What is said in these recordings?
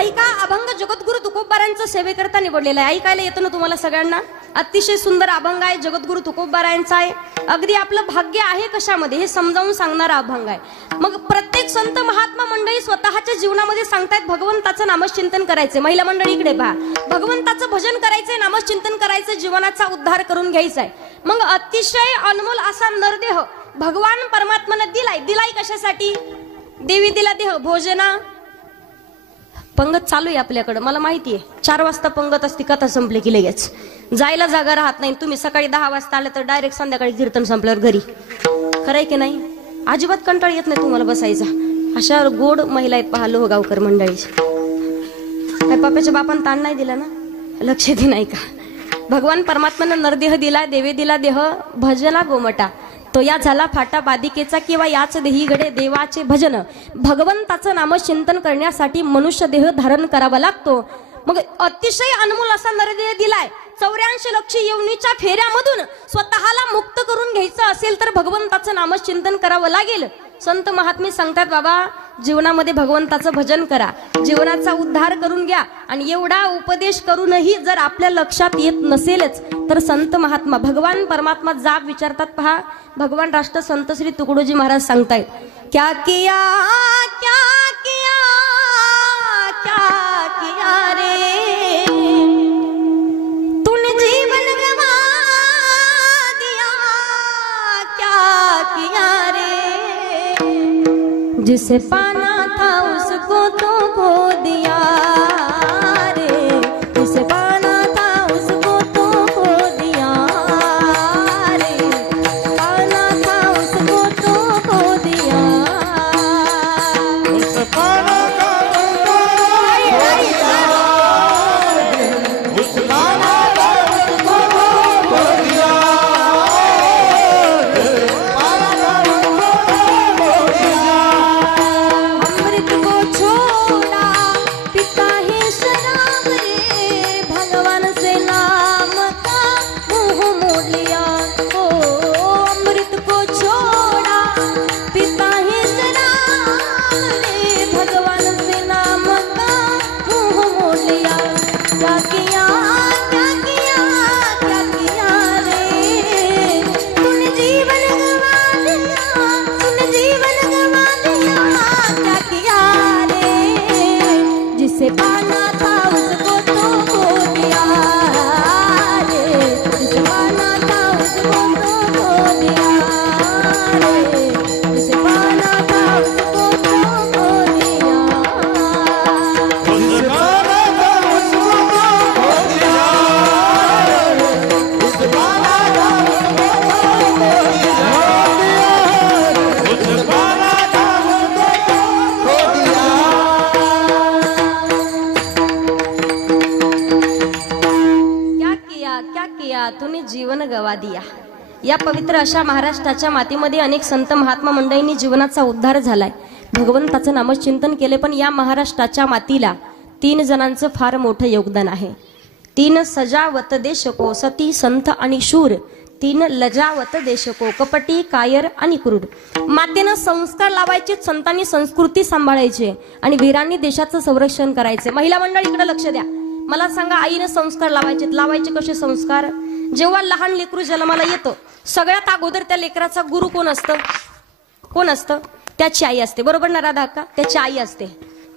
ऐका, अभंग जगद्गुरु तुकोबारायांचं सेवेकरता निवडलेला आहे. ऐकायला येतं ना तुम्हाला सगळ्यांना? अतिशय सुंदर अभंग आहे, जगद्गुरु तुकोबारायांचा आहे. अगदी आपलं भाग्य आहे कशामध्ये हे समजावून सांगणारा अभंग आहे. मग प्रत्येक संत महात्मा मंडळी स्वतःच्या जीवनामध्ये सांगतायत भगवंताचं नामचिंतन करायचे. महिला मंडळी इकडे पहा, भगवंताचं भजन करायचंय, नामचिंतन करायचं, जीवनाचा उद्धार करून घ्यायचा आहे. मग अतिशय अनमोल असा नरदेह भगवान परमात्म्याने दिलाय कशासाठी? देवी दिला देह भोजना. पंगत चालू आहे आपल्याकडं, मला माहिती आहे. 4 वाजता पंगत असती, कथा संपली की लगेच जायला जागा राहत नाही. तुम्ही सकाळी 10 वाजता आले तर डायरेक्ट संध्याकाळी कीर्तन संपल्यावर घरी. खरंय की नाही? अजिबात कंटाळ येत नाही तुम्हाला बसायचा. अशा गोड महिला आहेत पहा लोहगावकर मंडळी. काय पाप्याच्या बापान ताण नाही दिला ना? लक्ष दे नाही का? भगवान परमात्म्यानं नरदेह दिला, देवे दिला देह भजना गोमटा. तो या झाला फाटा बादिकेचा किंवा याच देही घडे देवाचे भजन. भगवंताचं नामचिंतन करण्यासाठी मनुष्य देह धारण करावा लागतो. मग अतिशय अनमोल असा नरदेह दिलाय. 84 लक्ष योनीच्या फेऱ्यामधून स्वतःला मुक्त करून घ्यायचं असेल तर भगवंताचं नामचिंतन करावं लागेल. संत महात्मे सांगतात बाबा जीवनामध्ये भगवंताचं भजन करा, जीवनाचा उद्धार करून घ्या. आणि एवढा उपदेश करूनही जर आपल्या लक्षात येत नसेलच तर संत महात्मा भगवान परमात्मा जाब विचारतात पहा. भगवान राष्ट्र संत श्री तुकडोजी महाराज सांगतायत, क्या किया क्या किया क्या किया रे तूने जीवन गवा दिया, क्या किया रे जिसे पाना था उसको तो खो दिया रे, जिसे पाना था उसको तो खो दिया रे, पाना था उसको तो खो दिया, उस पाना था उसको खो दिया, उस पाना था उसको खो दिया, पाना था उसको खो दिया। अमृत को छोड़ा पिता ही शराब रे, भगवान से नाम का मुंह मोड़ लिया। ओ अमृत को छोड़ा पिता ही शराब रे, भगवान से नाम का मुंह मोड़ लिया। क्या किया क्या किया क्या किया रे तूने जीवन गवा दिया, तूने जीवन गवा दिया, क्या किया रे जिसे पाना था उसको तो खो दिया रे, जिसे पाना था उसको तो खो दिया रे, जिसे पाना था उसको तो खो दिया। उस पाना था उसको खो दिया, उस पाना था उसको खो दिया, उस पाना था उसको खो दिया। क्या किया तूने जीवन गवा दिया. या पवित्र अशा महाराष्ट्राच्या मातीमध्ये अनेक संत महात्मा मंडळींनी जीवनाचा उद्धार झालाय, भगवंताचं नामचिंतन केले. पण या महाराष्ट्राच्या मातीला 3 जणांचं फार मोठं योगदान आहे. 3 सजावत देशको, सती संत आणि शूर. 3 लजावत देशको, कपटी कायर आणि क्रूर. मातेनं संस्कार लावायचे, संतांनी संस्कृती सांभाळायचे आणि वीरांनी देशाचं संरक्षण करायचे. महिला मंडळी इकडे लक्ष द्या. मला सांगा, आईनं संस्कार लावायचे कसे संस्कार? जेव्हा लहान लेकरू जन्माला येतं सगळ्यात अगोदर त्या लेकराचा गुरु कोण असतं? कोण असतं? त्याची आई असते. बरोबर ना राधा अक्का? त्याची आई असते.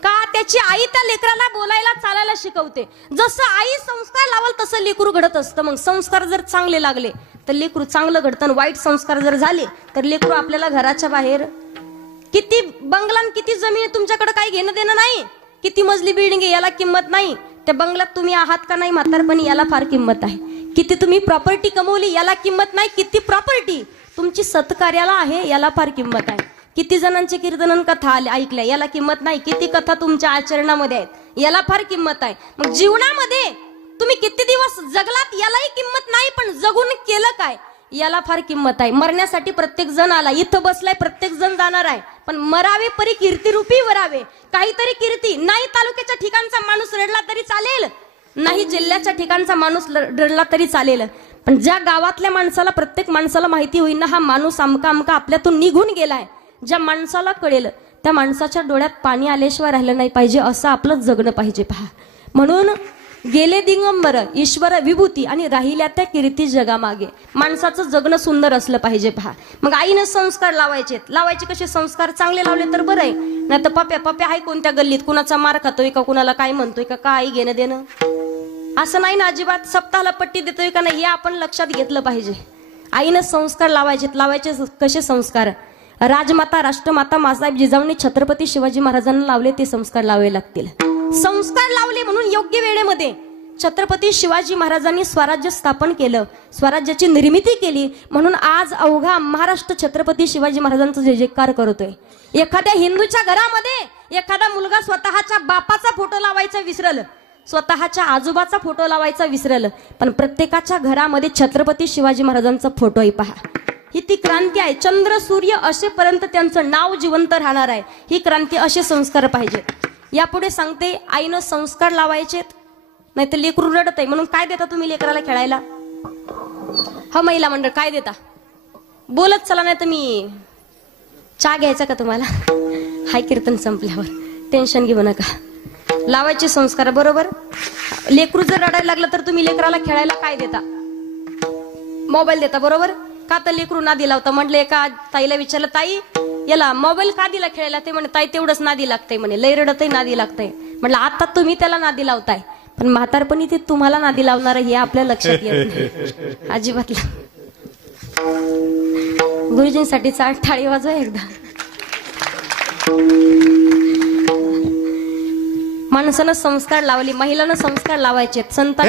का? त्याची आई त्या लेकराला बोलायला चालायला शिकवते. जसं आई संस्कार लावल तसं लेकरू घडत असतं. मग संस्कार जर चांगले लागले तर लेकरू चांगलं घडतं, आणि वाईट संस्कार जर झाले तर लेकरू आपल्याला घराच्या बाहेर. किती बंगला किती जमीन तुमच्याकडे काही घेणं देणं नाही, किती मजली बिल्डिंग आहे याला किंमत नाही. त्या बंगल्यात तुम्ही आहात का नाही म्हातारपणी याला फार किंमत आहे. किती तुम्ही प्रॉपर्टी कमवली याला किंमत नाही, किती प्रॉपर्टी तुमची सत्कार्याला आहे याला फार किंमत आहे. किती जणांचे कीर्तन कथा ऐकल्या याला किंमत नाही, किती कथा तुमच्या आचरणामध्ये आहेत याला फार किंमत आहे. मग जीवनामध्ये तुम्ही किती दिवस जगलात यालाही किंमत नाही, पण जगून केलं काय याला फार किंमत आहे. मरण्यासाठी प्रत्येक जण आला, इथं बसलाय, प्रत्येक जण जाणार आहे, पण मरावे परी कीर्तिरूपी वरावे. काहीतरी कीर्ती नाही. तालुक्याच्या ठिकाणचा माणूस रडला तरी चालेल, नाही जिल्ह्याच्या ठिकाणचा माणूस रडला तरी चालेल, पण ज्या गावातल्या माणसाला, प्रत्येक माणसाला माहिती होईल ना हा माणूस अमका अमका आपल्यातून निघून गेलाय, ज्या माणसाला कळेल त्या माणसाच्या डोळ्यात पाणी आल्याशिवाय राहिलं नाही पाहिजे, असं आपलं जगणं पाहिजे पहा. म्हणून गेले दिगंबर ईश्वर विभूती आणि राहिल्या त्या कीर्ती जगामागे. माणसाचं जगणं सुंदर असलं पाहिजे पहा. मग आईनं संस्कार लावायचे कसे संस्कार चांगले लावले तर बरं आहे. नाही तर पप्या आहे कोणत्या गल्लीत, कुणाचा मार खातोय का, कुणाला काय म्हणतोय का, आई घेणं देणं असं नाही ना अजिबात. सप्ताहाला पट्टी देतोय का नाही हे आपण लक्षात घेतलं पाहिजे. आईनं संस्कार लावायचे कसे संस्कार. राजमाता राष्ट्रमाता मासाहेब जिजाऊंनी छत्रपती शिवाजी महाराजांना लावले ते संस्कार लावावे लागतील. संस्कार लावले म्हणून योग्य वेळेमध्ये छत्रपती शिवाजी महाराजांनी स्वराज्य स्थापन केलं, स्वराज्याची निर्मिती केली. म्हणून आज अवघा महाराष्ट्र छत्रपती शिवाजी महाराजांचा जय जयकार करतोय. एखाद्या हिंदूच्या घरामध्ये एखादा मुलगा स्वतःच्या बापाचा फोटो लावायचा विसरल, स्वतःच्या आजोबाचा फोटो लावायचा विसरल, पण प्रत्येकाच्या घरामध्ये छत्रपती शिवाजी महाराजांचा फोटो आहे पहा. ही ती क्रांती आहे. चंद्र सूर्य असेपर्यंत त्यांचं नाव जिवंत राहणार आहे. ही क्रांती, असे संस्कार पाहिजे. यापुढे सांगते आईनं संस्कार लावायचेत, नाही तर लेकरू रडत आहे. म्हणून काय देता तुम्ही लेकराला खेळायला? हा महिला मंडळ काय देता? बोलत चला, नाही तर मी चहा घ्यायचा का तुम्हाला? हाय कीर्तन संपल्यावर टेन्शन घेऊ नका. लावायचे संस्कार बरोबर. लेकरू जर रडायला लागलं तर तुम्ही लेकराला खेळायला काय देता? मोबाईल देता बरोबर. का तर लेकरू नादी लावता. म्हटलं एका ताईला विचारलं, ताई याला मोबाईल का दिला खेळायला? ते म्हणे ताई तेवढंच नादी लागतंय म्हणे, लय रडतही नादी लागतंय. म्हटलं आता तुम्ही त्याला नादी लावताय, पण म्हातारपणी ते तुम्हाला नादी लावणार हे आपल्या लक्षात येत नाही अजिबात. गुरुजींसाठी टाळी वाजवा एकदा. माणसानं संस्कार लावली, महिलांना संस्कार लावायचे. संत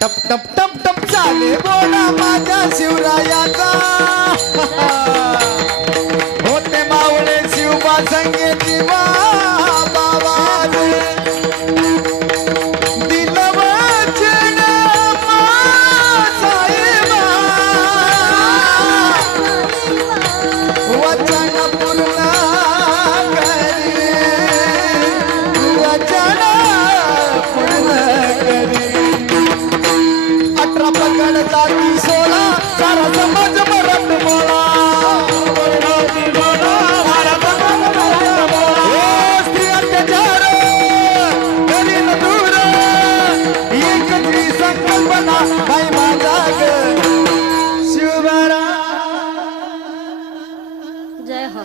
टप टप टप टप चाले बोला माझ्या शिवरायाचा. होते मावळे शिवबा संगीती बाबाले दिल वचन साहेबा, वचन पूर्ण करी, वचन पूर्ण करी. 18 पकड जाती 16 सारा समाज मराठ बोला. स्त्री अत्याचार करीन दूर, एकत्री संकल्पना बाई माझा शिवबारा. जय हो.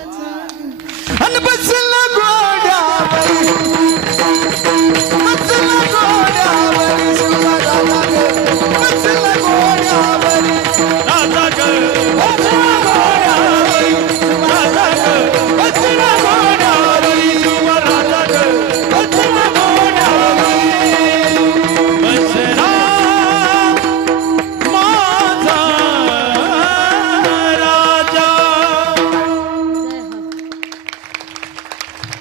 अन बसला गोड्यावरी, बसला गोड्यावरी शिवबारा बसला गोड्यावरी राजा ग, बसला गोड्यावरी राजा ग, बसला गोड्यावरी राजा ग, बसला गोड्यावरी बसला माझा राजा.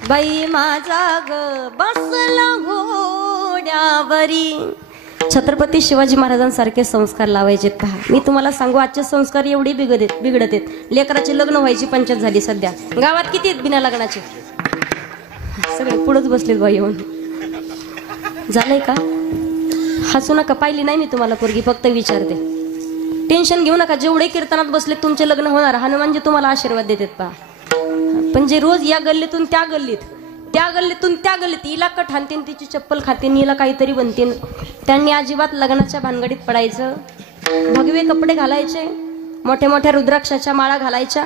बाई माझा ग बसला घोड्यावरी, छत्रपती शिवाजी महाराजांसारखे संस्कार लावायचे पहा. मी तुम्हाला सांगू, आजचे संस्कार एवढे बिघडत आहेत. लेकराचे लग्न व्हायची पंचायत झाली सध्या. गावात किती आहेत बिना लग्नाचे? सगळे पुढेच बसलेत बाई येऊन. झालंय का? हसू नका, पाहिली नाही मी तुम्हाला पोरगी, फक्त विचारते. टेन्शन घेऊ नका, जेवढे कीर्तनात बसले तुमचे लग्न होणार. हनुमानजी तुम्हाला आशीर्वाद देतात पहा. पण जे रोज या गल्लीतून त्या गल्लीत, त्या गल्लीतून त्या गल्लीत हिला कट हाणतीन, तिची चप्पल खातीन, हिला काहीतरी बनतीन, त्यांनी अजिबात लग्नाच्या भानगडीत पडायचं. भगवे कपडे घालायचे, मोठ्या मोठ्या रुद्राक्षाच्या माळा घालायच्या,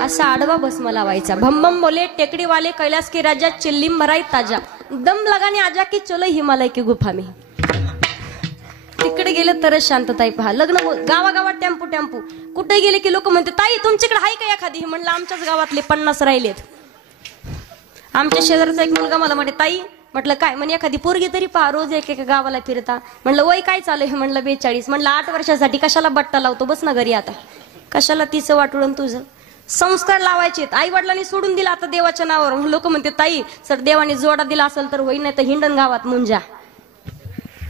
असा आडवा भस्म लावायचा. भम बोले टेकडी वाले कैलास के राजा, चिल्लीम भराई ताजा, दम लगाने आजा की चलो हिमालय की गुफा में. तिकडे गेले तरच शांतता आहे पहा. लग्न गावागावात टेम्पो टेम्पो, कुठे गेले की लोक म्हणते ताई तुमच्याकडे आहे का एखादी? म्हणलं आमच्याच गावातले 50 राहिलेत. आमच्या शेजारचा एक मुलगा मला म्हणते ताई, म्हटलं काय? म्हणे एखादी पोरगी तरी पहा, रोज एक गावाला फिरता. म्हणलं वय काय चालू आहे? म्हणलं 42. म्हणलं 8 वर्षासाठी कशाला बट्टा लावतो, बस ना घरी आता. कशाला तिचं वाटून तुझं? संस्कार लावायचे. आई वडिलांनी सोडून दिला आता देवाच्या नावावर. लोक म्हणते ताई सर देवाने जोडा दिला असेल तर होईल, नाही तर हिंडन गावात मुंजा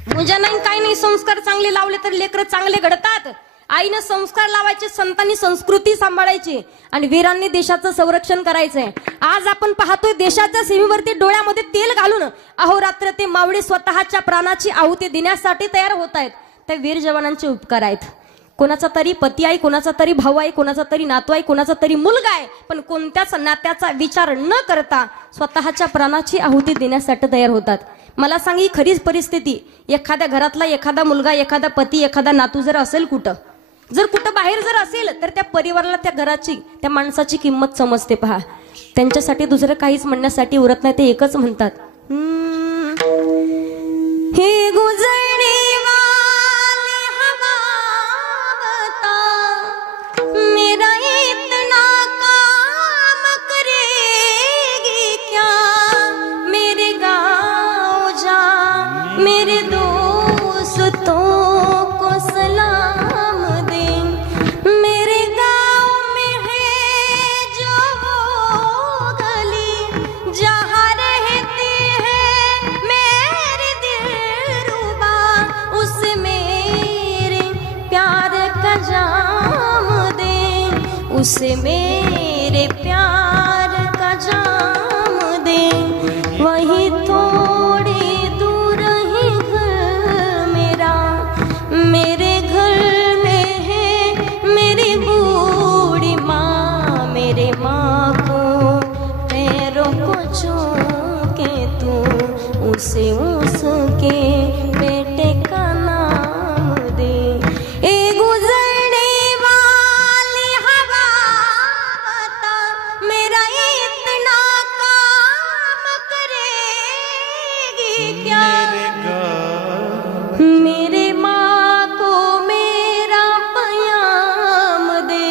नाही, काही नाही. संस्कार चांगले लावले तर लेकरं चांगले घडतात. आईनं संस्कार लावायचे, संतांनी संस्कृती सांभाळायची आणि वीरांनी देशाचं संरक्षण करायचंय. आज आपण पाहतोय देशाच्या सीमेवरती डोळ्यामध्ये तेल घालून अहोरात्र ते मावळे स्वतःच्या प्राणाची आहुती देण्यासाठी तयार होत आहेत. त्या वीर जवानांचे उपकार आहेत. कोणाचा तरी पती आहे, कोणाचा तरी भाऊ आहे, कोणाचा तरी नातू आहे, कोणाचा तरी मुलगा आहे, पण कोणत्याच नात्याचा विचार न करता स्वतःच्या प्राणाची आहुती देण्यासाठी तयार होतात. मला सांग, ही खरीच परिस्थिती. एखाद्या घरातला एखादा मुलगा, एखादा पती, एखादा नातू जर असेल कुठं, जर कुठं बाहेर जर असेल तर त्या परिवाराला, त्या घराची, त्या माणसाची किंमत समजते पहा. त्यांच्यासाठी दुसरं काहीच म्हणण्यासाठी उरत नाही. ते एकच म्हणतात, हे गुजरणे वाले हवा बता, मेरा इतना काम करेगी क्या, मेरे गाँव जा, मेरे दोस्तों को सलाम दे, मेरे गाँव में है जो वो गली जहाँ रहते हैं मेरे दिलरुबा, उसे मेरे प्यार का जाम दे, उसे मेरे प्यार का जाम दे. वही थोड़ी दूर ही घर मेरा, मेरे घर में है मेरी बूढ़ी माँ, मेरे माँ को पैरों को छू के तू उसे उसके बेटे का नाम दे. ए गुजरने वाली हवा बता, मेरा इतना काम करेगी क्या, मेरे माँ को मेरा पयाम दे,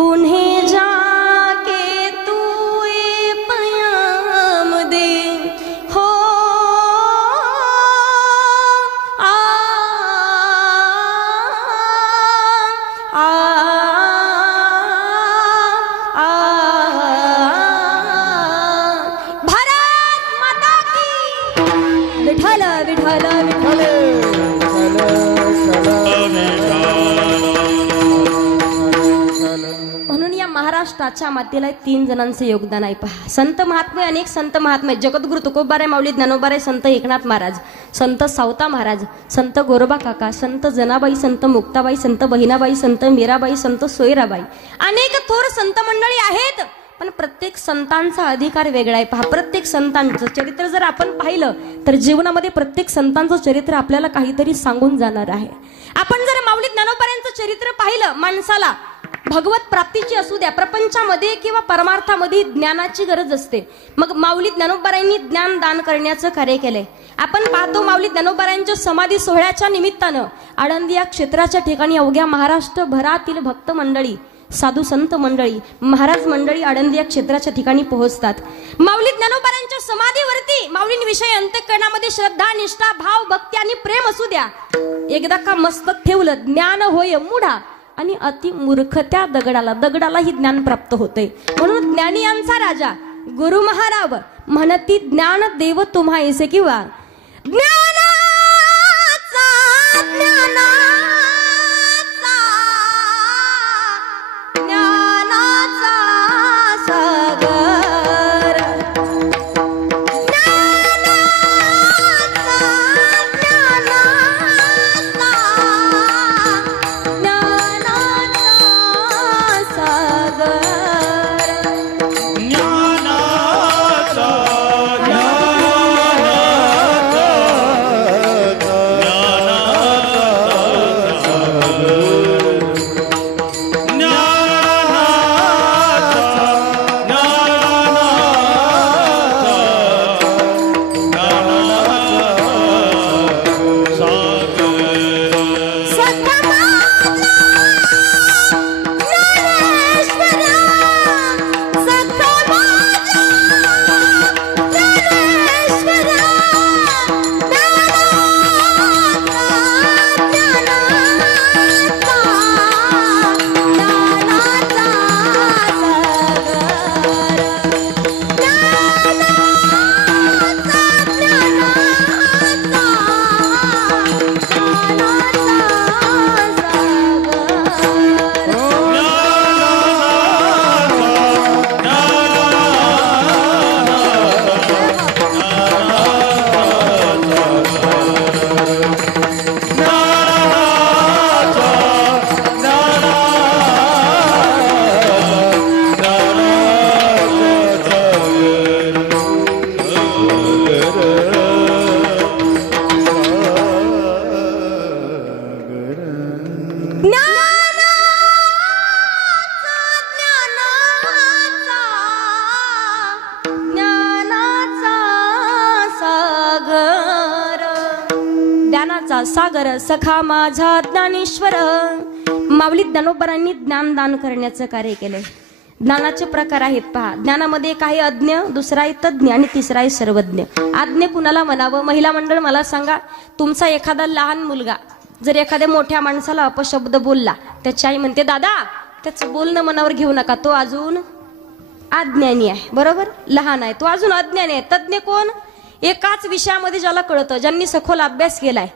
उन्हें जाके तू ये पयाम दे. हो आ आ आ भारत माता की. विठ्ठल विठ्ठल विठ्ठल. म्हणून या महाराष्ट्राच्या मातेला 3 जणांचे योगदान आहे पहा. संत महात्मे, अनेक संत महात्मे, जगद्गुरु तुकोबाराय माऊली ज्ञानोबाराय, संत एकनाथ महाराज, संत सावता महाराज, संत गोरोबा काका, संत जनाबाई, संत मुक्ताबाई, संत बहिणाबाई, संत मीराबाई, संत सोयराबाई, अनेक थोर संत मंडळी आहेत. पण प्रत्येक संतांचा अधिकार वेगळा आहे पहा. प्रत्येक संतांचं चरित्र जर आपण पाहिलं तर जीवनामध्ये प्रत्येक संतांचं चरित्र आपल्याला काहीतरी सांगून जाणार आहे. आपण जर माऊली ज्ञानोबारायांचं चरित्र पाहिलं, माणसाला भगवत प्राप्तीची असू द्या, प्रपंचामध्ये किंवा परमार्थामध्ये ज्ञानाची गरज असते. मग माऊली ज्ञानोबारायांनी ज्ञान दान करण्याचं कार्य केलंय. आपण पाहतो माऊली ज्ञानोबारायांच्या समाधी सोहळ्याच्या निमित्तानं आळंदी या क्षेत्राच्या ठिकाणी अवघ्या महाराष्ट्रभरातील भक्त मंडळी, साधू संत मंडळी, महाराज मंडळी आळंदी या क्षेत्राच्या ठिकाणी पोहोचतात. माऊली ज्ञानोबारायांच्या समाधीवरती माऊलींविषयी अंतःकरणामध्ये श्रद्धा, निष्ठा, भाव, भक्ती आणि प्रेम असू द्या. एकदा का मस्तक ठेवलं, ज्ञान होय मुढा, आणि अति मूर्ख त्या दगडालाही ज्ञान प्राप्त होते. म्हणून ज्ञानियांचा राजा गुरु महाराज म्हणती, ज्ञान देव तुम्हा ऐसे, किंवा ज्ञानाचा ज्ञानाचा सागर सखा माझा ज्ञानेश्वर. माऊली ज्ञानोबरांनी ज्ञानदान करण्याचं कार्य केलंय. ज्ञानाचे प्रकार आहेत पहा. ज्ञानामध्ये एक आहे अज्ञ, दुसरा आहे तज्ञ आणि तिसरा आहे सर्वज्ञ. अज्ञ कुणाला म्हणावं? महिला मंडळ मला सांगा, तुमचा एखादा लहान मुलगा जर एखाद्या मोठ्या माणसाला अपशब्द बोलला, त्याची आई म्हणते दादा त्याचं बोलणं मनावर घेऊ नका, तो अजून अज्ञानी आहे. बरोबर, लहान आहे, तो अजून अज्ञानी आहे. तज्ञ कोण? एकाच विषयामध्ये ज्याला कळतं, ज्यांनी सखोल अभ्यास केलाय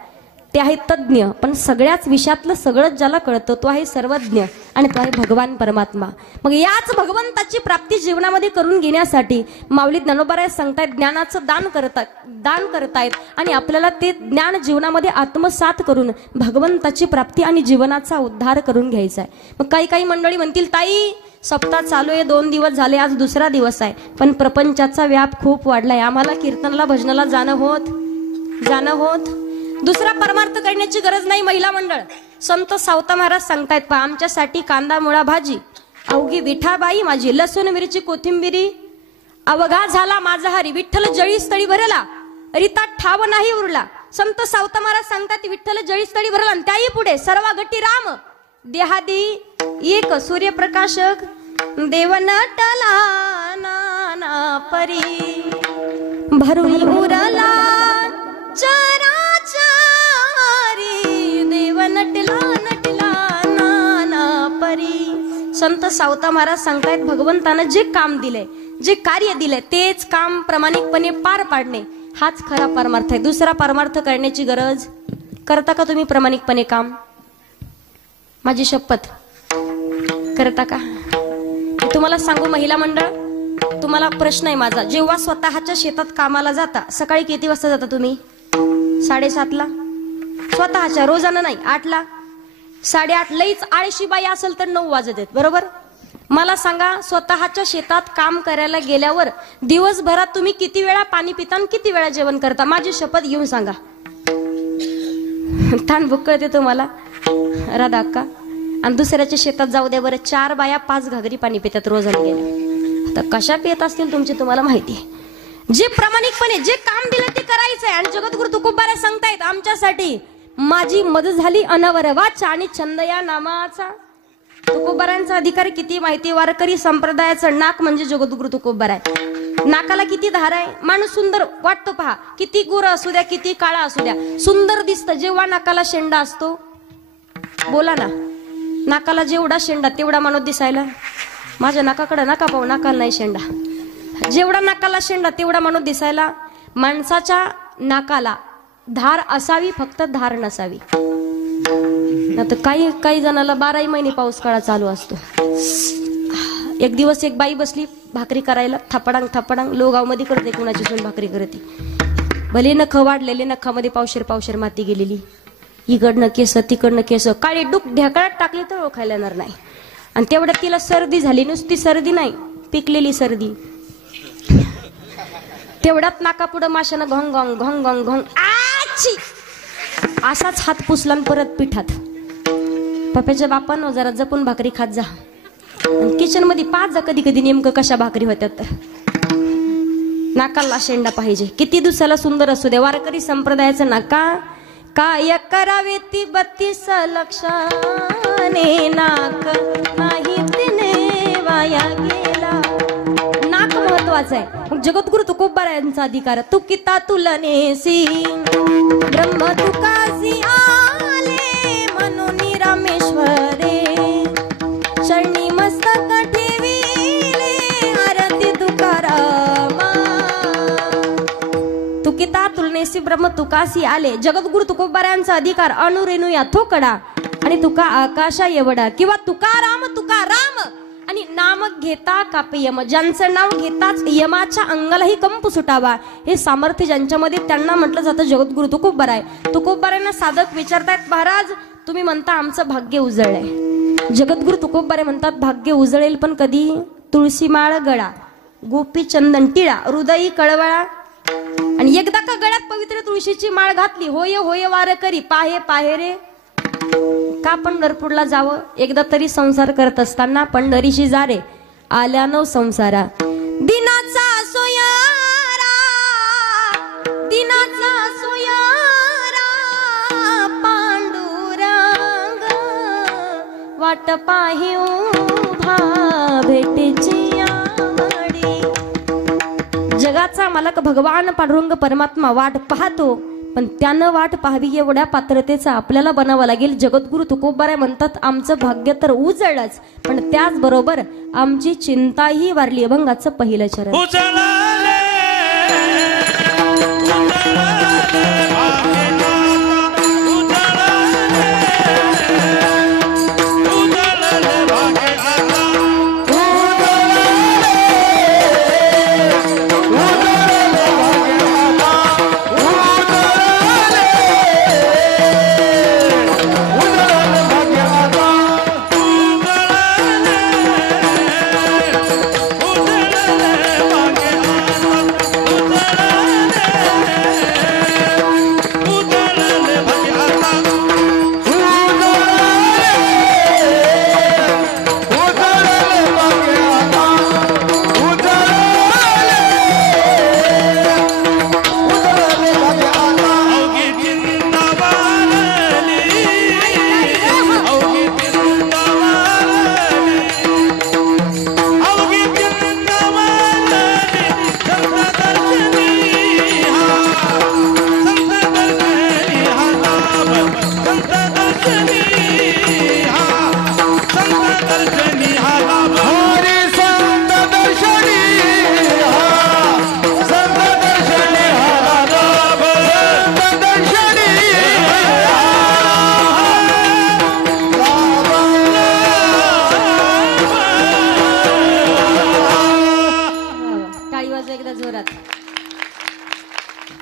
ते आहे तज्ञ. पण सगळ्याच विषयातलं सगळंच ज्याला कळतं तो आहे सर्वज्ञ आणि तो आहे भगवान परमात्मा. मग याच भगवंताची प्राप्ती जीवनामध्ये करून घेण्यासाठी माऊली ज्ञानोबराय सांगतायत ज्ञानाचं दान करतायत आणि आपल्याला ते ज्ञान जीवनामध्ये आत्मसात करून भगवंताची प्राप्ती आणि जीवनाचा उद्धार करून घ्यायचा आहे. मग काही मंडळी म्हणतील ताई सप्ताह चालू आहे, 2 दिवस झाले, आज दुसरा दिवस आहे, पण प्रपंचाचा व्याप खूप वाढलाय, आम्हाला कीर्तनाला भजनाला जाणं होत. दुसरा परमार्थ करण्याची गरज नाही. महिला मंडळ संत सावता महाराज सांगतायत पहा, आमच्यासाठी कांदा मुळा भाजी अवघी विठाबाई माझी, लसूण मिरची कोथिंबिरी अवघा झाला माझा हरी, विठ्ठल जळी स्थळी भरला रिता ठाव नाही उरला. संत सावता महाराज सांगतात विठ्ठल जळी स्थळी भरला आणि त्याही पुढे सर्वा गटी राम देहादी एक सूर्यप्रकाशक देव नटला नाना परी भरुई उरला चराचरी देव नटला नाना परी. संत सावता महाराज सांगतायत भगवंतानं जे काम दिलंय, जे कार्य दिलंय तेच काम प्रामाणिकपणे पार पाडणे हाच खरा परमार्थ आहे. दुसरा परमार्थ करण्याची गरज. करता का तुम्ही प्रामाणिकपणे काम? माझी शपथ करता का? तुम्हाला सांगू महिला मंडळ, तुम्हाला प्रश्न आहे माझा. जेव्हा स्वतःच्या शेतात कामाला जाता, सकाळी किती वाजता जाता तुम्ही? 7:30ला. स्वतःच्या, रोजानं नाही, 8ला. 8:30 लईच आळशी बाई असेल तर 9 वाजत आहेत. बरोबर. मला सांगा स्वतःच्या शेतात काम करायला गेल्यावर दिवसभरात तुम्ही किती वेळा पाणी पिता आणि किती वेळा जेवण करता? माझी शपथ घेऊन सांगा. ताण भूक कळते तुम्हाला राधा अक्का. आणि दुसऱ्याच्या शेतात जाऊ द्या बरं, 4 बाया 5 घागरी पाणी पितात रोजाने गेल्या. आता कशा पित असतील तुमची तुम्हाला माहिती आहे. जे प्रामाणिकपणे जे काम दिलं ते करायचंय. आणि जगद्गुरु तुकोबारा सांगतायत आमच्यासाठी माझी मदत झाली अनावर वाचा आणि छंद या नामाचा. तुकोबारांचा अधिकार किती माहिती? वारकरी संप्रदायाचं नाक म्हणजे जगद्गुरु तुकोबार आहे. नाकाला किती धार आहे. माणूस सुंदर वाटतो पहा, किती गोरा असू द्या किती काळा असू द्या, सुंदर दिसतं जेव्हा नाकाला शेंडा असतो. बोला ना, नाकाला जेवढा शेंडा तेवढा माणूस दिसायला. माझ्या नाकाकडे नका पाहू, नाकाला नाही शेंडा. जेवढा नाकाला शेंडा तेवढा माणूस दिसायला. माणसाच्या नाकाला धार असावी, फक्त धार नसावी. आता काही काही जणाला 12 महिने पाऊस काळा चालू असतो. एक दिवस एक बाई बसली भाकरी करायला, थपडांग थपडांग लोगाव मध्ये करते, कुणाची सून भाकरी करते. भले नख वाढलेले, नखामध्ये पावशेर पावशेर माती गेलेली, इकडनं केस तिकडनं केस, काळी डुक ढेकळात टाकली तर ओळखायला येणार नाही. आणि तेवढ्यात तिला सर्दी झाली, नुसती सर्दी नाही, पिकलेली सर्दी. तेवढ्यात नाकापुढं माशानं घोंग घोंग घोंग घोंग घोंग आची असाच हात पुसला परत पिठात. पप्याच्या बापानं जरा जपून भाकरी खात जा. किचन मध्ये पाच जा कधी कधी नेमकं कशा भाकरी होत्यात तर. नाकाला शेंडा पाहिजे, किती दिवसाला सुंदर असू दे. वारकरी संप्रदायाचं नाका काय करावे ती 32 लक्षाने, नाक नाही तिने वाया गेला. नाक महत्वाचं आहे. मग जगद्गुरु तुकोबारायांचा अधिकार, तुकिता तुलनेसी ब्रह्म तुकासी आले म्हणून रामेश्वरे, शरणी मस्तक ठेविले आरती तुकारामा. तुकिता तुलनेसी ब्रह्म तुकासी आले. जगद्गुरु तुकोबारायांचा अधिकार, अणुरेणू या थोकडा आणि तुका आकाशा एवढा, किंवा तुकाराम तुकाराम आणि नाम घेता कापे यम. ज्यांचं नाव घेताच यमाच्या अंगालाही कंप सुटावा हे सामर्थ्य ज्यांच्यामध्ये, त्यांना म्हटलं जातं जगद्गुरु तुकोबाराय. तुकोबारायांना साधक विचारतायत, महाराज तुम्ही म्हणता आमचं भाग्य उजळलंय. जगद्गुरु तुकोबारे म्हणतात भाग्य उजळेल पण कधी? तुळशी माळ गळा, गोपी चंदन टिळा, हृदयी कळवळा. आणि एकदा का गळ्यात पवित्र तुळशीची माळ घातली, होय होय वारकरी पाहे पाहे रे. का पंढरपूरला जावं? एकदा तरी संसार करत असताना पंढरीशी जा रे, आल्यानो संसारा. दिनाचा सोयारा, दिनाचा सोयारा पांडुरंग, वाट पाहि उभा भेटेची आवडी. जगाचा मालक भगवान पांडुरंग परमात्मा वाट पाहतो, पण त्यानं वाट पाहावी एवढ्या पात्रतेचा आपल्याला बनावं लागेल. जगद्गुरु तुकोबाराय म्हणतात आमचं भाग्य तर उजळलंच, पण त्याचबरोबर आमची चिंताही वारली. अभंगाचं पहिलं चरण.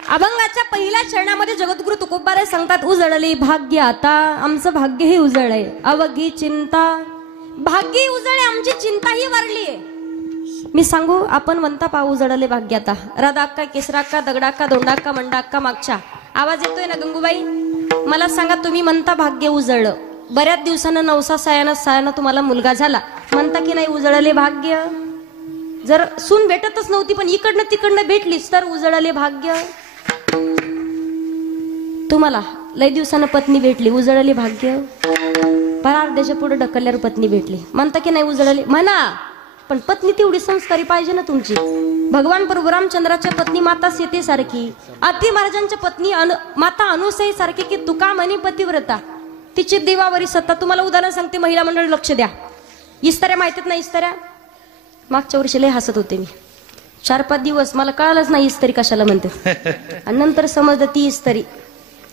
अभंगाच्या पहिल्या चरणामध्ये जगद्गुरु तुकोबाराय सांगतात उजळले भाग्य आता, आमचं भाग्य हे उजळलंय. अवघी चिंता, भाग्य उजळले, आमची चिंताही वारलीये. मी सांगू, आपण म्हणता पाऊ उजळले भाग्य आता. राधाक्का, केसराक्का, दगडाक्का, दोंडाक्का, मंडाक्का मागच्या आवाज येतोय ना गंगूबाई? मला सांगा, तुम्ही म्हणता भाग्य उजळलं, बऱ्याच दिवसानं नवसा सायानं तुम्हाला मुलगा झाला, म्हणता की नाही उजळले भाग्य? जर सून भेटतच नव्हती पण इकडनं तिकडनं भेटलीच तर उजळले भाग्य. तुम्हाला लय दिवसानं पत्नी भेटली, उजळले भाग्य. परार्ध्याच्या पुढे ढकलल्यावर पत्नी भेटली, म्हणता की नाही उजळले? म्हणा, पण पत्नी तेवढी संस्कारी पाहिजे ना तुमची. भगवान प्रभू रामचंद्राच्या पत्नी माता सीते सारखी, आती महाराजांच्या पत्नी माता अनुसई सारखी, की तुका म्हणी पतिव्रता, तिची देवावरी सत्ता. तुम्हाला उदाहरण सांगते, महिला मंडळ लक्ष द्या. इस्ताऱ्या माहितीत ना? इस्ताऱ्या मागच्या वर्षी लय हसत होते मी. 4-5 दिवस मला कळालंच नाही इस्त्री कशाला म्हणते, आणि नंतर समजलं ती इस्त्री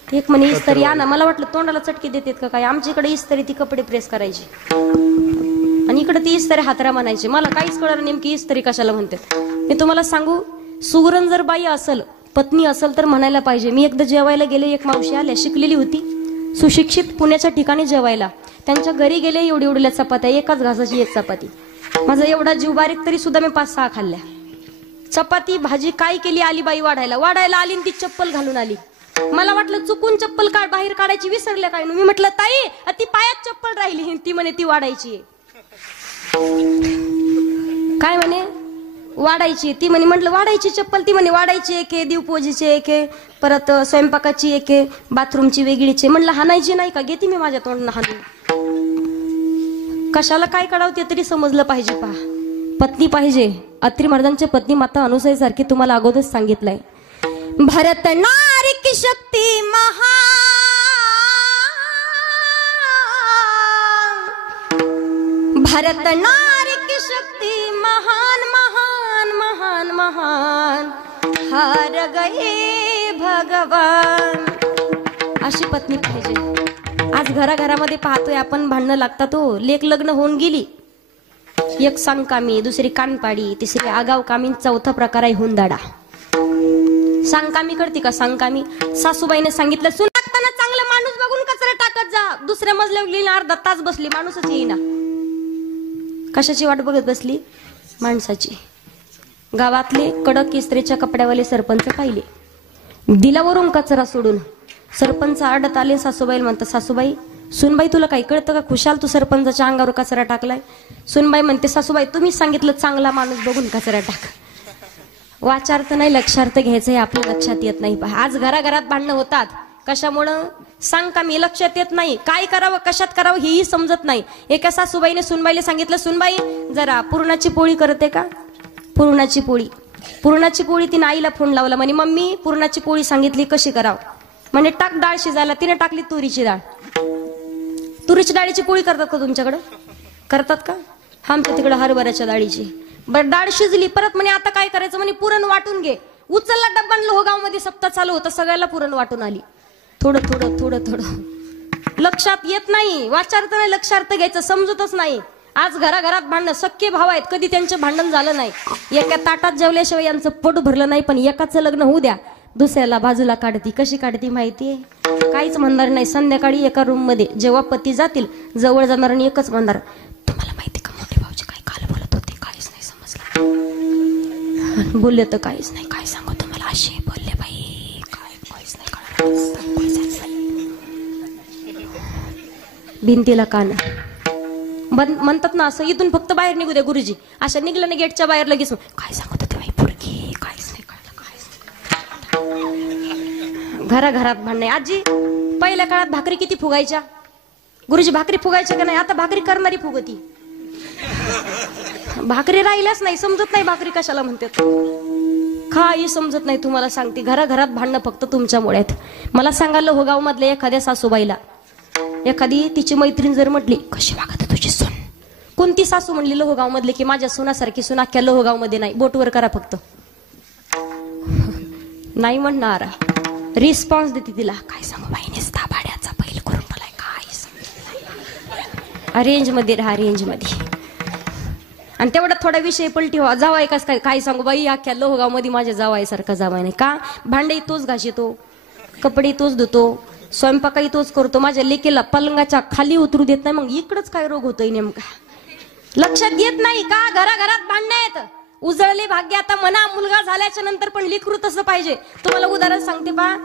एक म्हणे इस्त्री आणा. मला वाटलं तोंडाला चटके देतात का काय. आमच्या इकडे इस्त्री ती कपडे प्रेस करायची आणि इकडे ती इस्त्री हातरा म्हणायची. मला काहीच कळलं नेमकी इस्त्री कशाला म्हणतात. मी तुम्हाला सांगू, सुगरण जर बाई असल, पत्नी असल तर म्हणायला पाहिजे. मी एकदा जेवायला गेले, एक मावशी आल्या, शिकलेली होती, सुशिक्षित, पुण्याच्या ठिकाणी जेवायला. त्यांच्या घरी गेले, एवढी एवढील्या चपात्या, एकाच घासाची एक चपाती. माझा एवढा जीव बारीक तरी सुद्धा मी 5-6 खाल्ल्या. चपाती भाजी काय केली, आली बाई वाढायला आली आणि ती चप्पल घालून आली. मला वाटलं चुकून चप्पल बाहेर काढायची विसरल्या काय. मी म्हटलं ताई ती पायात चप्पल राहिली. ती म्हणे ती वाढायची. काय म्हणे वाढायची. ती म्हणे, म्हटलं वाढायची चप्पल. ती म्हणे वाढायची एक आहे, देवपूजेची एक आहे, परत स्वयंपाकाची एक आहे, बाथरूमची वेगळीची. म्हणलं हाणायची नाही का. घेते मी माझ्या तोंडानं हाणून. कशाला काय काढावं ते तरी समजलं पाहिजे. पहा, पत्नी पाहिजे. अत्री महाराजांच्या पत्नी माता अनुसूया सारखी तुम्हाला अगोदरच सांगितलंय. भरत नारी की शक्ती महान, भरत नारी की शक्ती महान महान महान महान, हार गए भगवान. अशी पत्नी पाहिजे. आज घराघरामध्ये पाहतोय आपण, भांडणं लागतात. हो, लेक लग्न होऊन गेली, एक सांगकामी, दुसरी कानपाडी, तिसरी आगाव कामी, चौथा प्रकार आहे हुंदाडा. सांगकामी करते का सांगकामी. सासूबाईने सांगितलं सून लागताना चांगला माणूस बघून कचरा टाकत जा. दुसऱ्या मजल्यावर गेली, अर्धा तास बसली, माणूसच येईना. कशाची वाट बघत बसली, माणसाची. गावातले कडक इस्त्रीच्या कपड्यावाले सरपंच पाहिले, दिलावरून कचरा सोडून सरपंच आडत आले. सासूबाईला म्हणतात, सासूबाई, सुनबाई तुला काही कळतं का, खुशाल तू सरपंचाच्या अंगावर कचरा टाकलाय. सुनबाई म्हणते, सासूबाई तुम्हीच सांगितलं चांगला माणूस बघून कचरा टाक. वाचार्थ नाही, लक्षार्थ घ्यायचंय, आपल्या लक्षात येत नाही. पहा, आज घराघरात भांडणं होतात. कशामुळं सांग का मी लक्षात येत नाही. काय करावं, कशात करावं हेही समजत नाही. एका सासूबाईने सुनबाईला सांगितलं, सुनबाई जरा पुरणाची पोळी करते का. पुरणाची पोळी, पुरणाची पोळी. तिने आईला फोन लावला, म्हणे मम्मी पुरणाची पोळी सांगितली कशी करावं. म्हणे टाक डाळ शिजायला. तिने टाकली तुरीची डाळ. तुरीची डाळीची पोळी करतात का तुमच्याकडं, करतात का. आमच्या तिकडं हरभऱ्याच्या डाळीची. बरं डाळ शिजली, परत म्हणे आता काय करायचं. म्हणे पुरण वाटून घे. उचलला डब्बा, लोहगाव मध्ये सप्ताह चालू होता, सगळ्याला पुरण वाटून आली. थोडं थोडं थोडं थोडं लक्षात येत नाही. वाचार्थ नाही, लक्षार्थ घ्यायचं समजतच नाही. आज घराघरात भांडणं. सख्खे भाव आहेत, कधी त्यांचं भांडण झालं नाही. एका ताटात जेवल्याशिवाय यांचं पोट भरलं नाही. पण एकाचं लग्न होऊ द्या, दुसऱ्याला बाजूला काढती. कशी काढती माहितीये, काहीच म्हणणार नाही. संध्याकाळी एका रूम मध्ये जेव्हा पती जातील, जवळ जाणार आणि एकच म्हणणार, तुम्हाला माहिती का मोठे भाऊजी काय काल बोलत होते, काहीच नाही समजलं. बोलले तर काहीच नाही, काय सांगू तुम्हाला, असे बोलले बाई, काहीच नाही कळलं. भिंतीला कान म्हणतात ना असं. इथून फक्त बाहेर निघू द्या गुरुजी. अशा निघलं ना गेटच्या बाहेर लगेच काय सांगत होते बाई पोरगी, काहीच नाही कळलं, काहीच नाही. घराघरात भांडणे. आजी पहिल्या काळात भाकरी किती फुगायच्या. गुरुजी भाकरी फुगायच्या का नाही. आता भाकरी करणारी फुगती. भाकरी राहिल्याच नाही. समजत नाही भाकरी कशाला म्हणतात, काही समजत नाही. तुम्हाला सांगते, घराघरात भांडणं फक्त तुमच्यामुळे आहेत. मला सांगायला लोहगाव मधल्या एखाद्या सासूबाईला, एखादी तिची मैत्रीण जर म्हटली, कशी वागत तुझी सून. कोणती सासू म्हणली लोहगाव मधले की माझ्या सुनासारखी सून अख्ख्या लोहगाव मध्ये नाही. बोटवर करा फक्त. नाही म्हणणार. रिस्पॉन्स देते तिला, काय सांगू बाईने भाड्याचा बैल करून मला काय समजत. रेंज मध्ये राहा, रेंज मध्ये. आणि तेवढा थोडा विषय पलटी व्हा. जावाय कस काय सांगू बाई, अख्ख्या लोहगाव मध्ये माझ्या जावायसारखा जावाय नाही का. भांडे तोच घासितो, कपडे तोच धुतो, स्वयंपाकही तोच करतो. माझ्या लेकीला पलंगाच्या खाली उतरू देत नाही. मग इकडच काय रोग होतोय नेमका, लक्षात येत नाही का. घराघरात भांडणं आहेत. उजळले भाग्य. आता म्हणा मुलगा झाल्याच्या नंतर पण लेकरू तसं पाहिजे. तुम्हाला उदाहरण सांगते बा.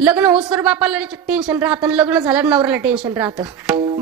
लग्न होसर बापाला टेन्शन राहतं, लग्न झाल्यावर नवऱ्याला टेन्शन राहतं.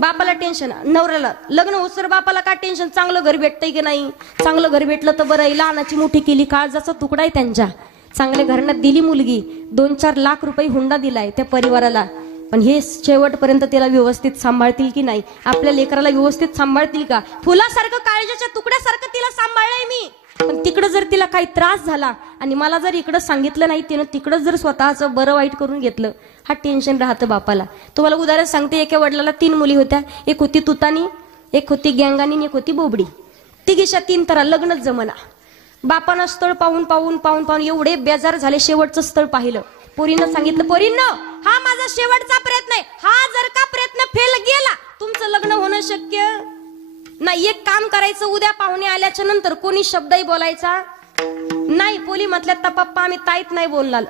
बापाला टेन्शन, नवऱ्याला. लग्न होसर बापाला काय टेन्शन, चांगलं घर भेटतंय की नाही. चांगलं घर भेटलं तर बरं. लहानाची मोठी केली, काळजाचा तुकडा आहे त्यांच्या. चांगल्या घराण्यात दिली मुलगी, 2-4 लाख रुपये हुंडा दिलाय त्या परिवाराला. पण हे शेवटपर्यंत तिला व्यवस्थित सांभाळतील की नाही. आपल्या लेकराला व्यवस्थित सांभाळतील का. फुलासारखं काळजाच्या तुकड्यासारखं तिला सांभाळलंय मी. पण तिकडं जर तिला काही त्रास झाला आणि मला जर इकडं सांगितलं नाही, तिनं तिकडं जर स्वतःचं बरं वाईट करून घेतलं, हा टेन्शन राहतं बापाला. तुम्हाला उदाहरण सांगते. एका वडिलाला 3 मुली होत्या. एक होती तुतानी, एक होती गँगानी, एक होती बोबडी. तिघीच्या 3 तरा. लग्नच जमना. बापानं स्थळ पाहून एवढे बेजार झाले. शेवटचं स्थळ पाहिलं, पोरीनं सांगितलं, पोरींनो हा माझा शेवटचा प्रयत्न आहे, हा जर का प्रयत्न फेल गेला तुमचं लग्न होणं शक्य नाही. एक काम करायचं, उद्या पाहुणे आल्याच्या नंतर कोणी शब्दही बोलायचा नाही. पोली म्हटल्यात पप्पा आम्ही ताईत नाही बोलणार.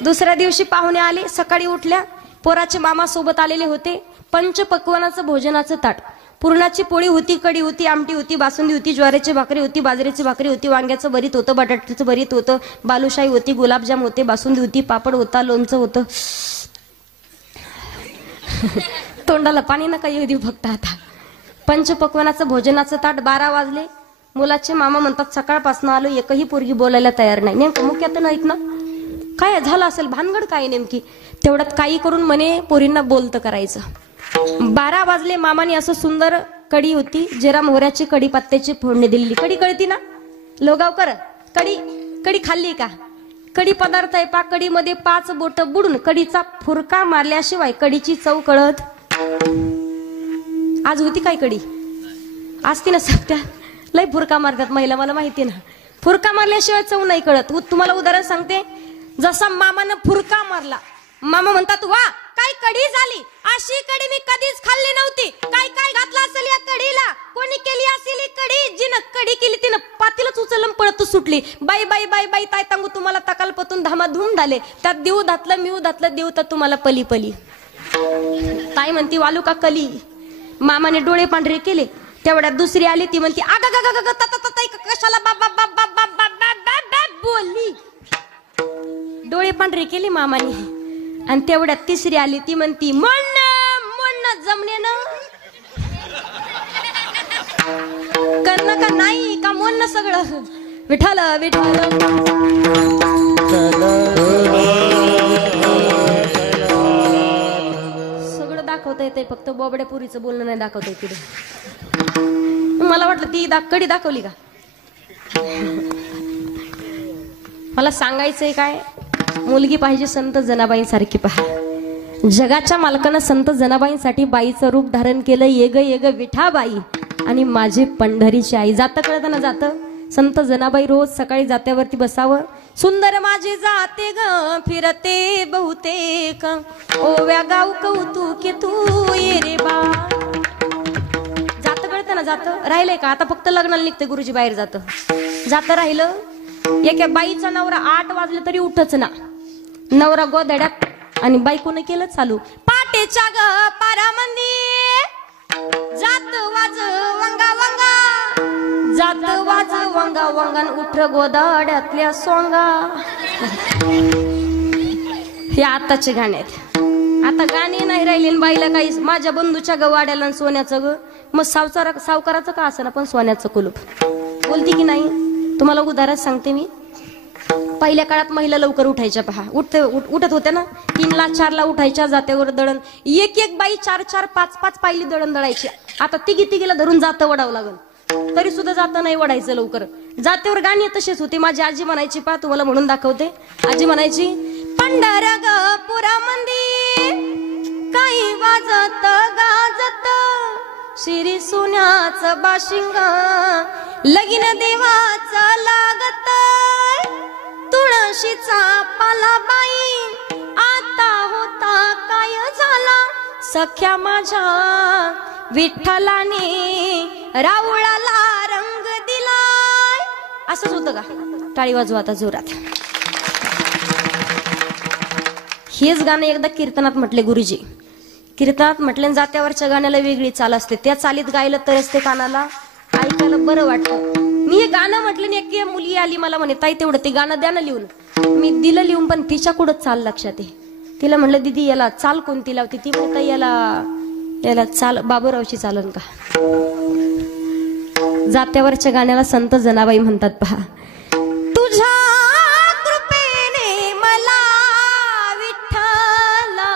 दुसऱ्या दिवशी पाहुणे आले, सकाळी उठल्या, पोराचे मामा सोबत आलेले होते. पंचपक्वानाचं भोजनाचं ताट, पुरणाची पोळी होती, कढी होती, आमटी होती, बासुंदी होती, ज्वारीची भाकरी होती, बाजरीची भाकरी होती, वांग्याचं भरीत होतं, बटाट्याचं भरीत होतं, बालुशाही होती, गुलाबजाम होते, बासुंदी होती, पापड होता, लोणचं होतं. तोंडाला पाणी नका येऊ देऊ फक्त आता. पंचपक्वानाचं भोजनाचं ताट. 12 वाजले. मुलाचे मामा म्हणतात सकाळपासून आलो, एकही पोरगी बोलायला तयार नाही. नेमकं मुख्यात नाहीत ना, काय झालं असेल, भानगड काय नेमकी. तेवढ्यात काही करून म्हणे पोरींना बोलतं करायचं. 12 वाजले. मामाने असं सुंदर कढी होती, जिरा मोहऱ्याची कढी पत्त्याची फोडणी दिलेली. कढी कळती ना लोगावकर, कढी खाल्ली का. कढी पदार्थ आहे पा, कढीमध्ये 5 बोट बुडून कढीचा फुरका मारल्याशिवाय कढीची चव कळत. आज होती काय कढी, असती ना सत्या, लय फुरका मारतात महिला, मला माहिती ना. फुरका मारल्याशिवाय चव नाही कळत. तुम्हाला उदाहरण सांगते, जसा मामानं फुरका मारला, मामा म्हणतात वा काय कढी झाली, अशी कढी मी कधीच खाल्ली नव्हती. काय काय घातलं असेल या कढीला, कोणी केली असेल ही कढी, जिनं कढी केली तिनं पातीलच उचलून पळत सुटली. बाई बाई बाई बाई ताय तांगू तुम्हाला तकालपतून धामाधूम झाले. त्यात देऊ घातलं, मिऊ घातलं, देऊ तर तुम्हाला पली पली. ताई म्हणती वालू का कली. मामाने डोळे पांढरे केले. तेवढ्यात दुसरी आली, ती म्हणती आग कशाला बोलली. डोळे पांढरे केले मामाने. आणि तेवढ्यात तिसरी आली, ती म्हणती म्हणणं जमणे ना करणं का नाही का म्हणणं सगळं. विठाल विठाल सगळं दाखवता येते, फक्त बोबड्या पुरीचं बोलणं नाही दाखवता येते. मला वाटलं ती कढी दाखवली का. मला सांगायचंय काय, मुलगी पाहिजे संत जनाबाईंसारखी. पहा, जगाच्या मालकानं संत जनाबाईंसाठी बाईचं रूप धारण केलं. ये ग विठाबाई आणि माझी पंढरीची आई. जातं कळतं ना, जातं. संत जनाबाई रोज सकाळी जात्यावरती बसावं. सुंदर माझे जाते ग फिरते बहुतेक, ओव्या गाव कौतुके तू ये रे बा. जातं कळतं ना, जातं. राहिलंय का आता, फक्त लग्नाला निघते गुरुजी बाहेर जातं. जातं राहिलं. एका बाईचा नवरा 8 वाजले तरी उठच ना. नवरा गोधड्यात आणि बायकोने केलं चालू. पाटेच्या ग पारामंदी जात वाज वंगा वंगा, जात वाज वंगा वंगान उठ गोधड्यातल्या सोंगा. हे आताचे गाणे आहेत. आता गाणी नाही राहिली बाईला काही. माझ्या बंधूच्या गवाड्याला सोन्याचं ग, मग सावकाराचं का असं ना, पण सोन्याचं कुलूप बोलती की नाही. तुम्हाला उदाहरण सांगते मी. पहिल्या काळात महिला लवकर उठायच्या. पहा, उठत होत्या ना, 3ला 4ला उठायच्या. जात्यावर दळण, एक बाई 4 5 पायली दळण दळायची. आता तिघीला धरून जातं वडावं लागल, तरी सुद्धा जातं नाही वडायचं लवकर. जात्यावर गाणी तसेच होते. माझी आजी म्हणायची, पहा तुम्हाला म्हणून दाखवते. आजी म्हणायची, पंढरा ग पुरा मंदी काही वाजत गाजत, शिरी सोन्याचं बाशिंग लगीन देवाचं लागत, तुळशीचा पाला बाई आता होता काय झाला, सख्या माझ्या विठ्ठलाने रावळाला रंग दिलाय. असंच होतं का. टाळी वाजवा आता जोरात. हेच गाणं एकदा कीर्तनात म्हटले गुरुजी. कीर्तनात म्हटले, जात्यावरच्या गाण्याला वेगळी चाल असते. त्या चालीत गायलं तरच ते कानाला ऐकायला बरं वाटतं. मी हे गाणं म्हटलं आणि एक मुलगी आली मला म्हणे, ताई तेवढं ते गाणं द्या ना लिहून. मी दिलं लिहून, पण तिच्या कुठं चाल लक्षात आहे. तिला म्हणलं दीदी याला चाल कोणती लावते. ती म्हणता याला चाल बाबूरावची चालन का. जात्यावरच्या गाण्याला संत जनाबाई म्हणतात. पहा, तुझ्या कृपेने मला विठ्ठला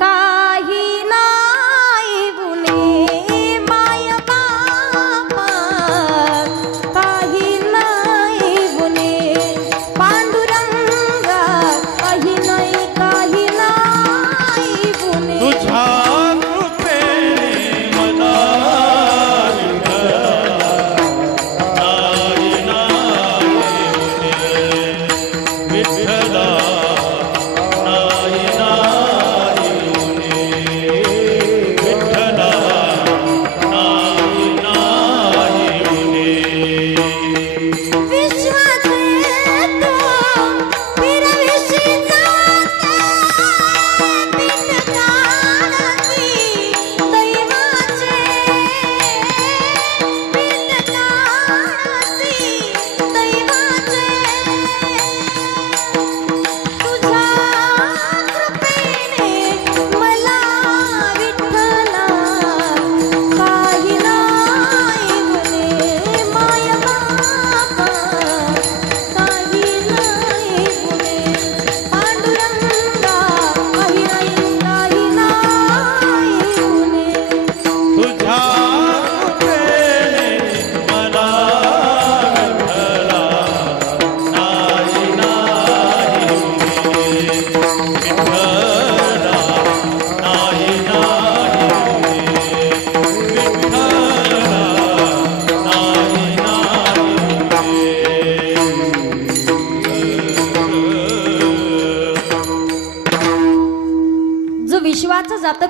काही नाही गुणे, माय बापा काही नाही गुणे, पांडुरंगा काही नाही गुणे. तुझ्या कृपेने मला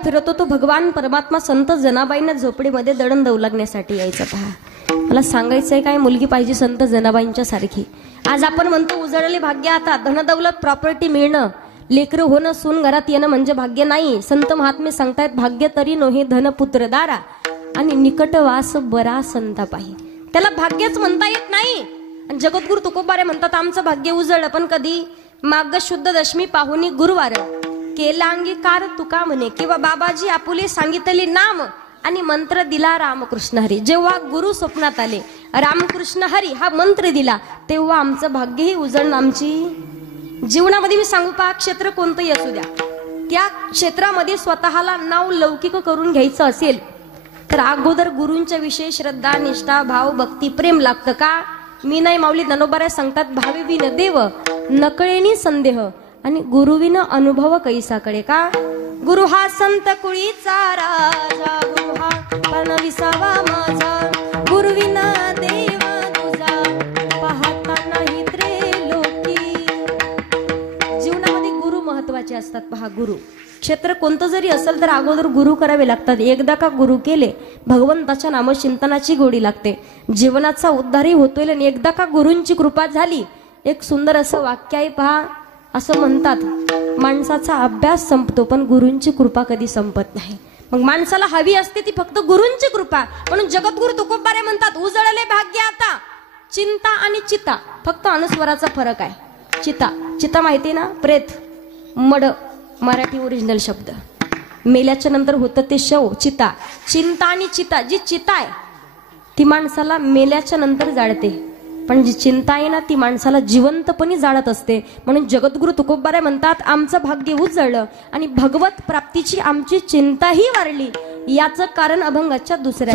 फिरत होतो भगवान परमात्मा संत जनाबाईंना झोपडीमध्ये दळण दौलगण्यासाठी यायचं. पहा, मला सांगायचंय काय, मुलगी पाहिजे संत जनाबाईंच्या सारखी. आज आपण म्हणतो उजळले भाग्य, आता धनदौलत प्रॉपर्टी मिळणं, लेकरं होणं, सून घरात येणं म्हणजे भाग्य नाही. संत महात्मे सांगतायत भाग्य तरी नोहे धन पुत्र दारा आणि निकट वास बरा संतापाही. त्याला भाग्यच म्हणता येत नाही. आणि जगद्गुरु तुकोबारे म्हणतात आमचं भाग्य उजळलं, पण कधी माघ शुद्ध दशमी पाहुणी गुरुवार केला अंगीकार तुका म्हणे, किंवा बाबाजी आपुले सांगितले नाम आणि मंत्र दिला रामकृष्ण हरी. जेव्हा गुरु स्वप्नात आले, रामकृष्ण हरी हा मंत्र दिला, तेव्हा आमचं भाग्यही उजळणं. आमची जीवनामध्ये मी सांगू पहा, क्षेत्र कोणतंही असू द्या, त्या क्षेत्रामध्ये स्वतःला नाव लौकिक करून घ्यायचं असेल तर अगोदर गुरूंच्या विषयी श्रद्धा, निष्ठा, भाव, भक्ती, प्रेम लागतं. का? मी नाही माऊली ज्ञानोबाराय सांगतात, भाविविन देव नकळेनी संदेह आणि गुरुविन अनुभव कैसाकडे. का? गुरु हा संत कुळीचा राजा, गुरु हा पण विसावा माझा, गुरुविना देव तुझा पाहता नाही त्रिलोकी. जीवनामध्ये गुरु महत्वाचे असतात. पहा, गुरु क्षेत्र कोणतं जरी असेल तर अगोदर गुरु करावे लागतात. एकदा का गुरु केले, भगवंताच्या नामचिंतनाची गोडी लागते, जीवनाचा उद्धारही होतोय. आणि एकदा का गुरूंची कृपा झाली, एक सुंदर असं वाक्य आहे पहा, असं म्हणतात माणसाचा अभ्यास संपतो पण गुरूंची कृपा कधी संपत नाही. मग माणसाला हवी असते ती फक्त गुरूंची कृपा. म्हणून जगद्गुरु तुकोबारे म्हणतात उजळले भाग्य आता. चिंता आणि चिता फक्त अनुस्वराचा फरक आहे. चिता, चिता माहिती ना, प्रेत, मड, मराठी ओरिजिनल शब्द. मेल्याच्या नंतर होतं ते शव, चिता. चिंता आणि चिता, जी चिता आहे ती माणसाला मेल्याच्या नंतर जाळते, पण जी चिंता आहे ना ती माणसाला जिवंतपणी जाळत असते. म्हणून जगद्गुरु तुकोबारे म्हणतात आमचं भाग्य उजळलं आणि भगवत प्राप्तीची आमची चिंताही वाढली. याचं कारण अभंगाच्या दुसऱ्या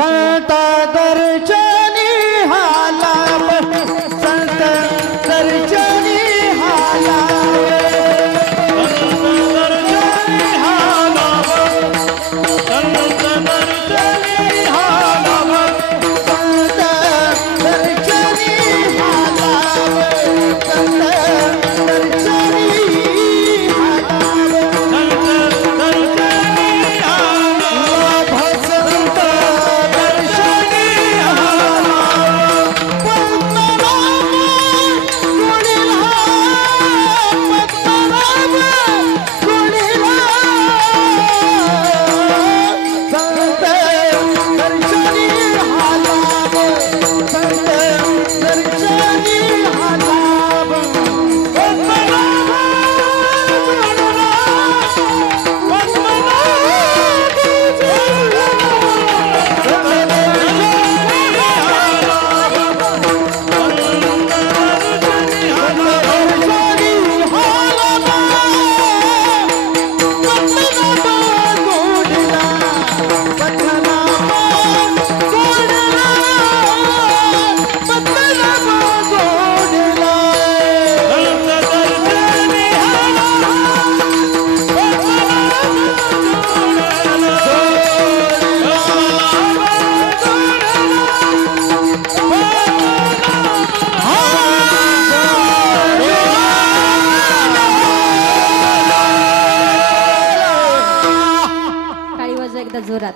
जोरात.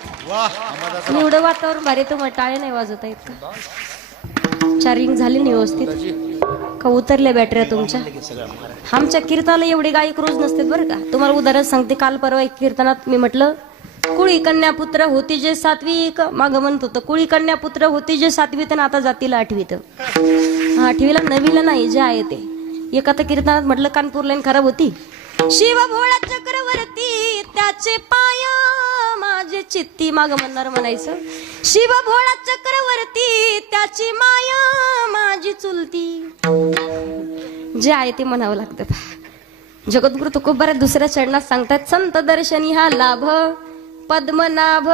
एवढं वातावरण भारी, तो टाळे नाही वाजवता येत का? चार्जिंग झाली नाही व्यवस्थित का? उतरल्या बॅटऱ्या तुमच्या? आमच्या कीर्तनाला एवढे गायक रोज नसतात बरं का. तुम्हाला उदाहरण सांगते, काल परवा एक कीर्तनात मी म्हटलं कुळी कन्या पुत्र होती जे सातवीत, मागं म्हणत होतं कुळी कन्या पुत्र होती जे सातवीत आणि आता जातीला आठवीत. आठवीला नवीला नाही, जे आहे ते. एका तर कीर्तनात म्हटलं कानपूर लाईन खराब होती. शिव भोळा चक्रवर्ती त्याचे पाय माझे चित्ती, माग म्हणणार म्हणायचं शिव भोळा चक्रवर्ती त्याची माया माझी चुलती. जे आहे ते म्हणावं लागतं. जगद्गुरु तुकोबारे दुसऱ्या चरणात सांगतात संत दर्शनी हा लाभ पद्मनाभ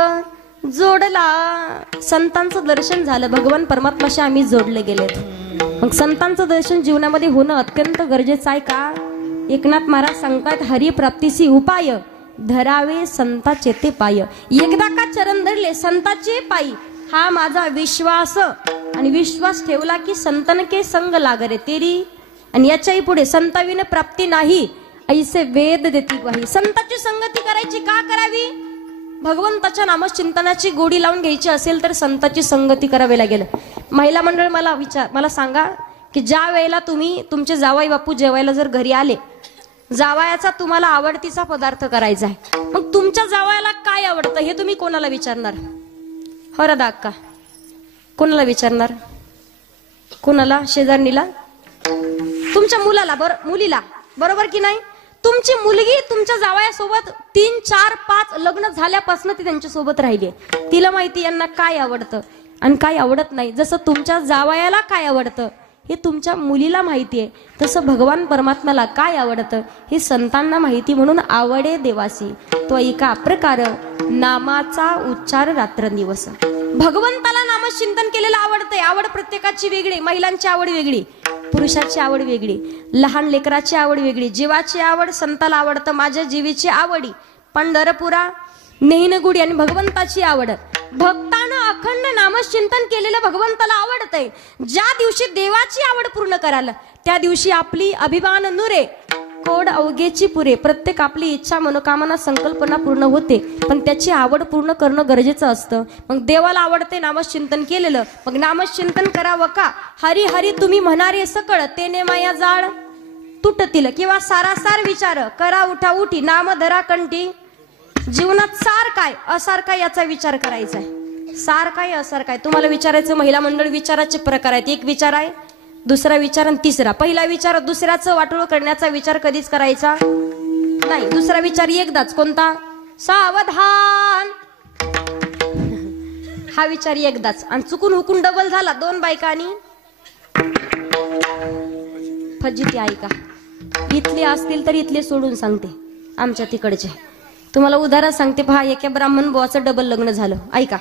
जोडला. संतांचं दर्शन झालं, भगवान परमात्माशी आम्ही जोडले गेलेत. मग संतांचं दर्शन जीवनामध्ये होणं अत्यंत गरजेचं आहे. का? एकनाथ महाराज सांगतात हरिप्राप्तीसी उपाय धरावे संताचे ते पाय. एकदा का चरण धरले संताचे पायी, हा माझा विश्वास. आणि विश्वास ठेवला की संतन के संग लागरे तेरी. आणि याच्याही पुढे संताविन प्राप्ती नाही ऐसे वेद देती ग्वाही. संताची संगती करायची का करावी? भगवंताच्या नामचिंतनाची गोडी लावून घ्यायची असेल तर संताची संगती करावी लागेल. महिला मंडळ मला सांगा की ज्या वेळेला तुम्ही तुमचे जावाई बापू जेवायला जर घरी आले, जावयाचा तुम्हाला आवडतीचा पदार्थ करायचा आहे, मग तुमच्या जावयाला काय आवडतं हे तुम्ही कोणाला विचारणार? हो राधा अक्का, कोणाला विचारणार? कोणाला? शेजारणीला? तुमच्या मुलाला, मुलीला, बरोबर की नाही? तुमची मुलगी तुमच्या जावयासोबत 3, 4, 5 लग्न झाल्यापासून ती त्यांच्या सोबत राहिली. तिला माहिती यांना काय आवडतं आणि काय आवडत नाही. जसं तुमच्या जावयाला काय आवडतं हे तुमच्या मुलीला माहिती आहे, तसं भगवान परमात्म्याला काय आवडतं हे संतांना माहिती. म्हणून आवडे देवासी तो एका प्रकार नामाचा उच्चार रात्रंदिवस. भगवंताला नामचिंतन केलेलं आवडतंय. आवड प्रत्येकाची वेगळी. महिलांची आवड वेगळी, पुरुषाची आवड वेगळी, लहान लेकराची आवड वेगळी. जीवाची आवड संताला आवडतं. माझ्या जीवीची आवडी पंढरपुरा नेहनगुडी. आणि भगवंताची आवड भक्तानं अखंड नामचिंतन केलेलं भगवंताला आवडतंय. ज्या दिवशी देवाची आवड पूर्ण कराल त्या दिवशी आपली अभिमान नुरे कोड अवघेची पुरे. प्रत्येक आपली इच्छा मनोकामना संकल्पना पूर्ण होते, पण त्याची आवड पूर्ण करणं गरजेचं असतं. मग देवाला आवडते नामचिंतन केलेलं, मग नामचिंतन करावं का? हरी हरी तुम्ही म्हणारे सकळ तेने माया जाळ तुटतील. किंवा सारासार विचार करा उठा उठी नाम धरा कंठी. जीवनात सार काय असार काय याचा विचार करायचा आहे. सार काय असार काय तुम्हाला विचारायचं. महिला मंडळ विचाराचे प्रकार आहेत. एक विचार आहे, दुसरा विचार आणि तिसरा. पहिला विचार दुसऱ्याचं वाटोळ करण्याचा विचार कधीच करायचा नाही. दुसरा विचार एकदाच. कोणता? सावधान. हा विचार एकदाच. आणि चुकून हुकून डबल झाला, 2 बायका आणि फजिती. ऐका, इथले असतील तर इथले सोडून सांगते, आमच्या तिकडचे तुम्हाला उदाहरण सांगते. पहा, एका ब्राह्मण बुवाचं डबल लग्न झालं. ऐका,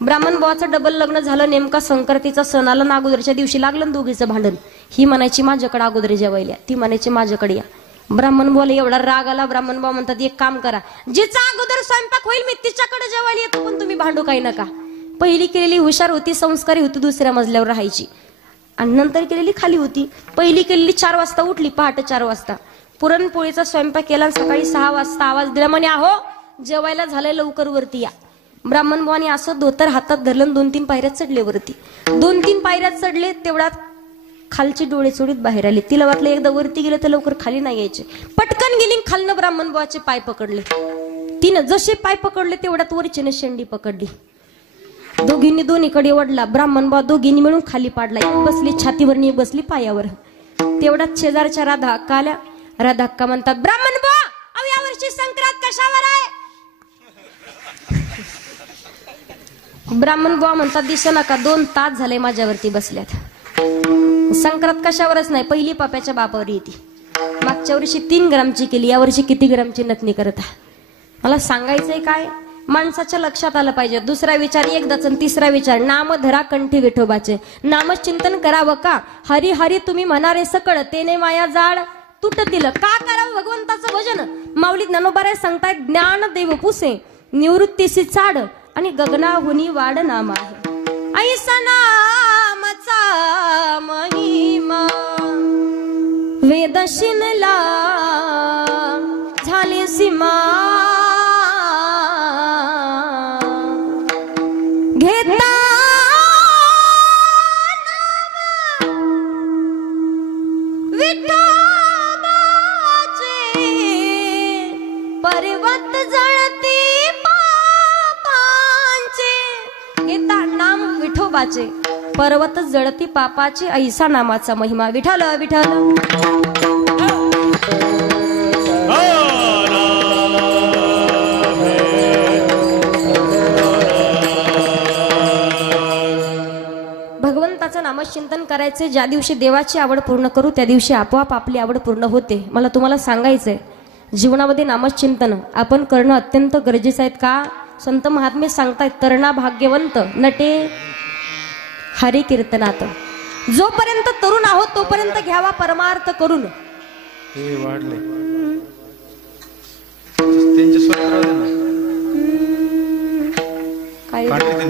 ब्राह्मण बुवाचं डबल लग्न झालं. नेमका संक्रांतीचा सण आला ना, अगोदरच्या दिवशी लागलं दोघीचं भांडण. ही म्हणायची माझ्याकडे अगोदर जेवायला, ती म्हणायची माझ्याकडे या. ब्राह्मण बुवाला एवढा राग आला. ब्राह्मण बुवा म्हणतात एक काम करा, जिचा अगोदर स्वयंपाक होईल मी तिच्याकडे जेवायला येतो, पण तुम्ही भांडू काही नका. पहिली केलेली हुशार होती, संस्कारी होती, दुसऱ्या मजल्यावर राहायची. आणि नंतर केलेली खाली होती. पहिली केलेली 4 वाजता उठली, पहाटे 4 वाजता पुरणपोळीचा स्वयंपाक केला. सकाळी 6 वाजता आवाज दिला, म्हणे अहो जेवायला झालंय, लवकर वरती या. ब्राह्मण बुवाने असं धोतर हातात धरलं, 2-3 पायऱ्यात चढले वरती. 2-3 पायऱ्यात चढले, तेवढ्यात खालची डोळे चोळीत बाहेर आले. तिला वाटलं एकदा वरती गेलं तर लवकर खाली नाही यायचे. पटकन गेली, खालनं ब्राह्मण बुवाचे पाय पकडले. तिनं जसे पाय पकडले तेवढ्यात वरचीने शेंडी पकडली. दोघींनी दोन्हीकडे ओढला. ब्राह्मण बुवा दोघींनी मिळून खाली पाडला. एक बसली छातीवर, एक बसली पायावर. तेवढ्यात शेजारच्या राधा अक्का आल्या. राधा अक्का म्हणतात, ब्राह्मण बुवा अहो यावर्षी संक्रांत कशावर आहे? ब्राह्मण बुवा म्हणतात, दिसे नका, 2 तास झाले माझ्यावरती बसल्यात. संक्रांत कशावरच नाही, पहिली पाप्याच्या बापावर येते. मागच्या वर्षी 3 ग्रामची केली, यावर्षी किती ग्रामची नथनी करता? मला सांगायचंय काय, माणसाच्या लक्षात आलं पाहिजे. दुसरा विचार एकदाच आणि तिसरा विचार नाम धरा कंठी विठोबाचे. नामचिंतन करावं का? हरी हरी तुम्ही म्हणारे सकळ तेने माया जाळ तुटतील. का करावं भगवंताचं भजन? माऊली ज्ञानोबाराय सांगतायत, ज्ञान देव पुसे निवृत्तीशी चाड आणि गगनाहुनी वाढ नाम आहे. ऐसा नामचा महिमा वेद शिनला झाली सीमा. घेता विठोबाचे पर्वत जळती पापांचे. घेता नाम विठोबाचे पर्वत जळती पापाचे. ऐसा नामाचा महिमा. विठ्ठल विठ्ठल. भगवंताचं नामचिंतन करायचे. ज्या दिवशी देवाची आवड पूर्ण करू त्या दिवशी आपोआप आपली आवड पूर्ण होते. मला तुम्हाला सांगायचंय, जीवनामध्ये नामचिंतन आपण करणं अत्यंत गरजेचं आहे. का? संत महात्मे सांगतायत, तरणा भाग्यवंत नटे हरी कीर्तनात. जोपर्यंत तरुण आहोत तोपर्यंत घ्यावा परमार्थ करून. हे वाढले त्यांचे स्वतः काय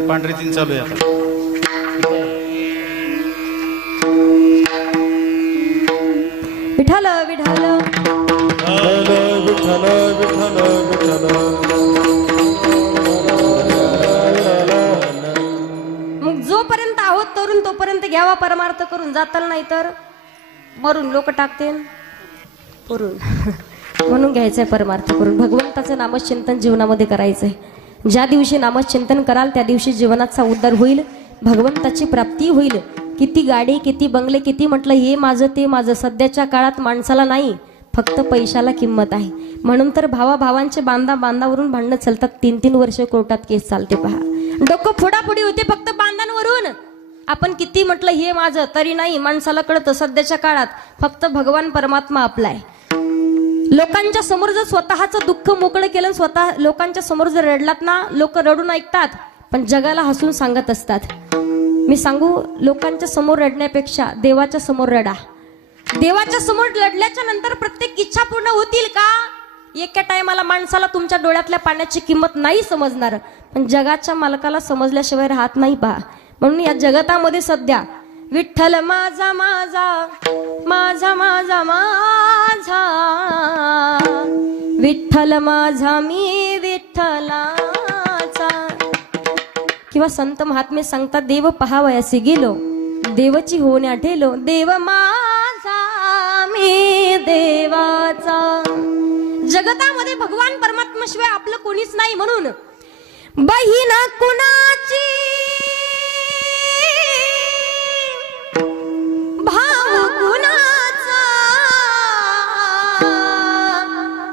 पांढरे तीन चालू आहे आता. विठ्ठल विठ्ठल विठ्ठल विठ्ठल विठ्ठल. घ्यावा परमार्थ करून, जाताल नाही तर मरून लोक टाकतील पुरून. म्हणून घ्यायचंय परमार्थ करून. भगवंताचं नामचिंतन जीवनामध्ये करायचंय. ज्या दिवशी नामचिंतन कराल त्या दिवशी जीवनाचा उद्धार होईल, भगवंताची प्राप्ती होईल. किती गाडी, किती बंगले, किती म्हटलं हे माझं ते माझं, सध्याच्या काळात माणसाला नाही, फक्त पैशाला किंमत आहे. म्हणून तर भावाभावांचे बांधावरून भांडणं चालतात. 3-3 वर्ष कोर्टात केस चालते पहा. डोकं फोडाफोडी होते फक्त बांधांवरून. आपण किती म्हटलं हे माझं तरी नाही, माणसाला कळतं सध्याच्या काळात फक्त भगवान परमात्मा आपलाय. लोकांच्या समोर जर स्वतःचं दुःख मोकळं केलं, स्वतः लोकांच्या समोर जर रडलात ना, लोक रडून ऐकतात पण जगाला हसून सांगत असतात. मी सांगू, लोकांच्या समोर रडण्यापेक्षा देवाच्या समोर रडा. देवाच्या समोर रडल्याच्या नंतर प्रत्येक इच्छा पूर्ण होतील का? एका टायमाला माणसाला तुमच्या डोळ्यातल्या पाण्याची किंमत नाही समजणार, पण जगाच्या मालकाला समजल्याशिवाय राहत नाही पहा. म्हणून या जगतामध्ये सध्या विठ्ठल माझा माझा माझा माझा माझा, विठ्ठल माझा मी विठ्ठलाचा. किंवा संत महात्मे सांगतात, देव पहावयासी गेलो, देवची होऊन आठेलो, देव माझा मी देवाचा. जगतामध्ये भगवान परमात्म्याशिवाय आपलं कोणीच नाही. म्हणून बहीण कुणाची, भाव कुणाचा,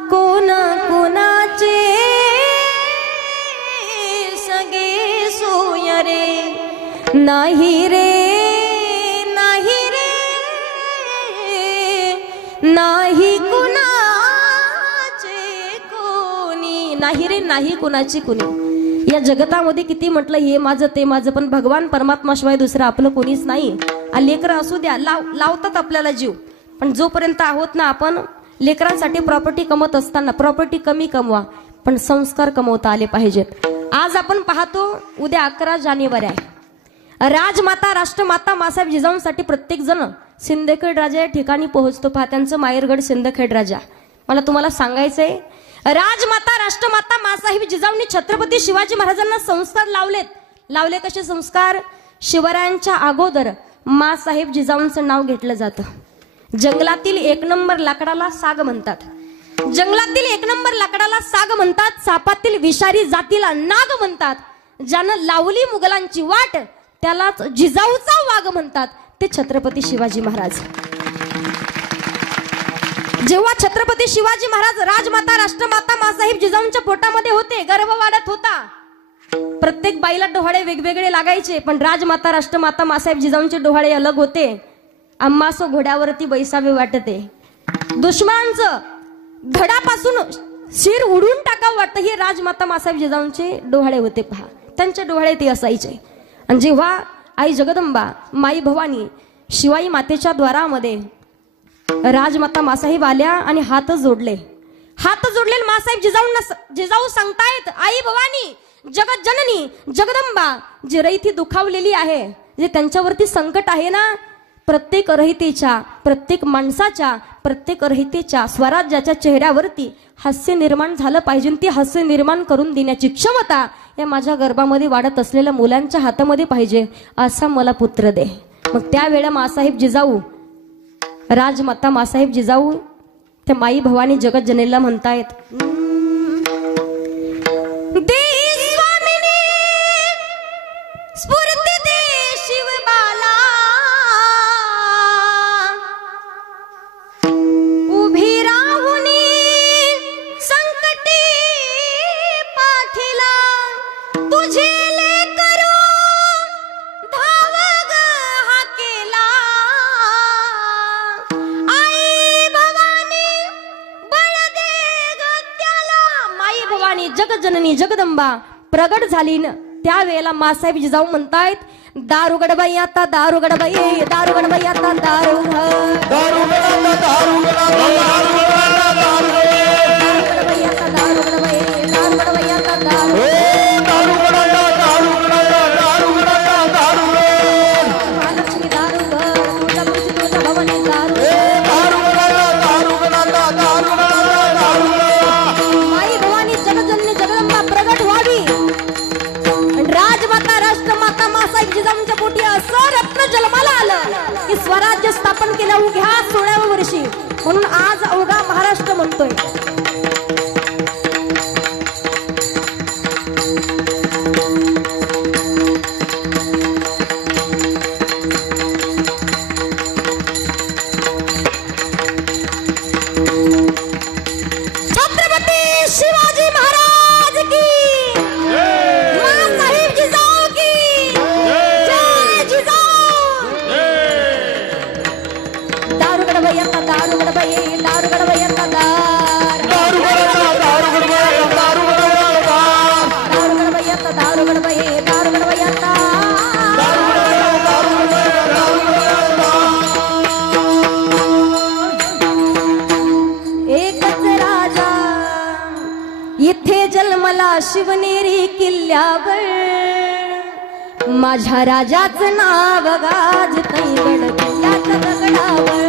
कोण कुणाचे सगे सोय रे, नाही रे नाही रे, नाही कुणाचे कोणी, नाही रे नाही कुणाची कुणी. या जगतामध्ये किती म्हटलं हे माझं ते माझं, पण भगवान परमात्माशिवाय दुसरं आपलं कोणीच नाही. लेकरं असू द्या, लावतात आपल्याला जीव, पण जोपर्यंत आहोत ना आपण, लेकरांसाठी प्रॉपर्टी कमवत असताना प्रॉपर्टी कमी कमवा, पण संस्कार कमवता आले पाहिजेत. आज आपण पाहतो उद्या 11 जानेवारी आहे. राजमाता राष्ट्रमाता मासाहेब जिजाऊंसाठी प्रत्येक जण सिंदखेड राजा या ठिकाणी पोहोचतो पहा. त्यांचं माहेरगड सिंदखेड राजा. मला तुम्हाला सांगायचंय, राजमाता राष्ट्रमाता मासाहेब जिजाऊंनी छत्रपती शिवाजी महाराजांना संस्कार लावले कसे संस्कार? शिवरायांच्या अगोदर मासाहेब जिजाऊंचं नाव घेतलं जातं. जंगलातील 1 नंबर लाकडाला साग म्हणतात. जंगलातील 1 नंबर लाकडाला साग म्हणतात. सापातील विषारी जातीला नाग म्हणतात. ज्यानं लावली मुघलांची वाट त्यालाच जिजाऊचा वाघ म्हणतात. ते छत्रपती शिवाजी महाराज. जेव्हा छत्रपती शिवाजी महाराज राजमाता राष्ट्रमाता मासाहेब जिजाऊंच्या पोटामध्ये होते, गर्भ वाढत होता, प्रत्येक बाईला डोहाळे वेगवेगळे लागायचे, पण राजमाता राष्ट्रमाता मासाहेब जिजाऊंचे डोहाळे अलग होते. आम्हास घोड्यावरती बैसावे वाटते, दुश्मनांचं धडापासून शिर उडून टाकावं वाटतं, हे राजमाता मासाहेब जिजाऊंचे डोहाळे होते पहा. त्यांचे डोहाळे ते असायचे. आणि जेव्हा आई जगदंबा माई भवानी शिवाई मातेच्या द्वारामध्ये राजमाता मासाहेब आल्या आणि हात जोडले. मासाहेब जिजाऊ सांगतायत, आई भवानी जगत जननी जगदंबा, जे रहिती दुखावलेली आहे, जे त्यांच्यावरती संकट आहे ना, प्रत्येक रहितेच्या, प्रत्येक माणसाच्या, प्रत्येक रहितेच्या स्वराज्याच्या चेहऱ्यावरती हास्य निर्माण झालं पाहिजे. ती हास्य निर्माण करून देण्याची क्षमता या माझ्या गर्भामध्ये वाढत असलेल्या मुलांच्या हातामध्ये पाहिजे. असा मला पुत्र दे. मग त्यावेळेला मासाहेब जिजाऊ, राजमाता मासाहेब जिजाऊ त्या माई भवानी जगत जननीला म्हणतायत, दे स्वामिनी स्फूर्ती दे शिवबाला, उभी राहुनी संकटी पाठीला, तुझे लेकरू धावग हा केला, आई भवानी बळ दे ग त्याला. माई भवानी जगजननी जगदंबा प्रगट झाली न त्यावेळेला मासाहेब जिजाऊ म्हणतायत, दारुगड बाई आता दारुगड बाई, दारुगड बाई आता दारुगड, दारुगड दारुगड बाई आता दारुगड बाई, दारुगड बाई आता दारुगड, महालक्ष्मी दारुगड, तुळजापूरची तुळजा भवानी दारुगड. माई भवानी जगजननी जगदंबा प्रगट व्हावी, राजमाता राष्ट्रमाता मासाहेब जिजाऊंच्या पोटी असं रत्न जन्माला स्वराज्य स्थापन केल्या उघ्या 16व्या वर्षी, म्हणून आज अवघा महाराष्ट्र म्हणतोय. इथे जन्मला शिवनेरी किल्ल्यावर, माझ्या राजाचं नाव गाजतंय गड किल्ल्याच्या दगडावर.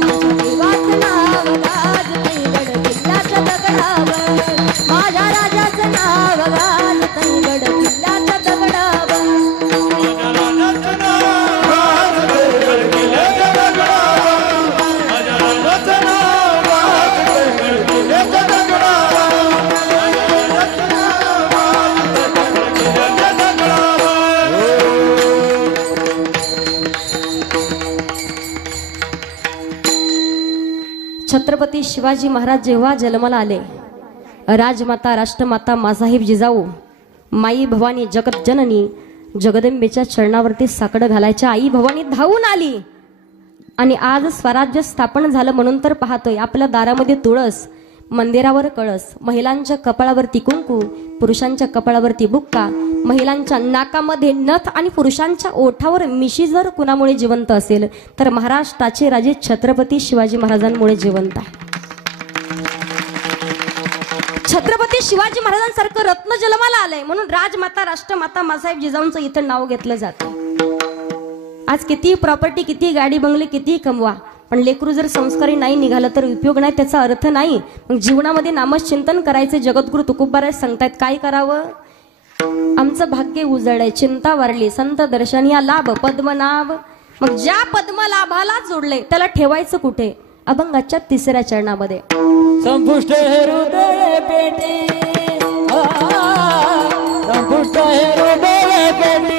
माझ्या देवाचं नाव गाजतंय गड किल्ल्याच्या दगडावर. माझ्या राजाचं नाव गाजतंय गड किल्ल्याच्या दगडावर. छत्रपती शिवाजी महाराज जेव्हा जन्माला आले, राजमाता राष्ट्रमाता मासाहेब जिजाऊ माई भवानी जगत जननी जगदंबेच्या चरणावरती साकडं घालायच्या आई भवानी धावून आली. आणि आज स्वराज्य स्थापन झालं म्हणून तर पाहतोय आपल्या दारामध्ये तुळस, मंदिरावर कळस, महिलांच्या कपाळावरती कुंकू, पुरुषांच्या कपाळावरती बुक्का, महिलांच्या नाकामध्ये नथ आणि पुरुषांच्या ओठावर मिशी जर कुणामुळे जिवंत असेल तर महाराष्ट्राचे राजे छत्रपती शिवाजी महाराजांमुळे जिवंत आहे. छत्रपती शिवाजी महाराजांसारखं रत्न जन्माला आलंय म्हणून राजमाता राष्ट्रमाता मासाहेब जिजाऊंचं इथं नाव घेतलं जातं. आज किती प्रॉपर्टी, किती गाडी बंगले, किती कमवा, पण लेकरू जर संस्कारी नाही निघालं तर उपयोग नाही, त्याचा अर्थ नाही. मग जीवनामध्ये नामचिंतन करायचे. जगद्गुरु तुकोबाराय सांगतायत काय करावं. आमचं भाग्य उजळलंय, चिंता वारली, संत दर्शन या लाभ पद्मनाभ. मग ज्या पद्मलाभाला जोडले त्याला ठेवायचं कुठे. अभंगाच्या 3ऱ्या चरणामध्ये संपुष्ट हृदय पेटी, संपुष्ट हृदय पेटी,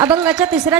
अभंगाच्या 3ऱ्या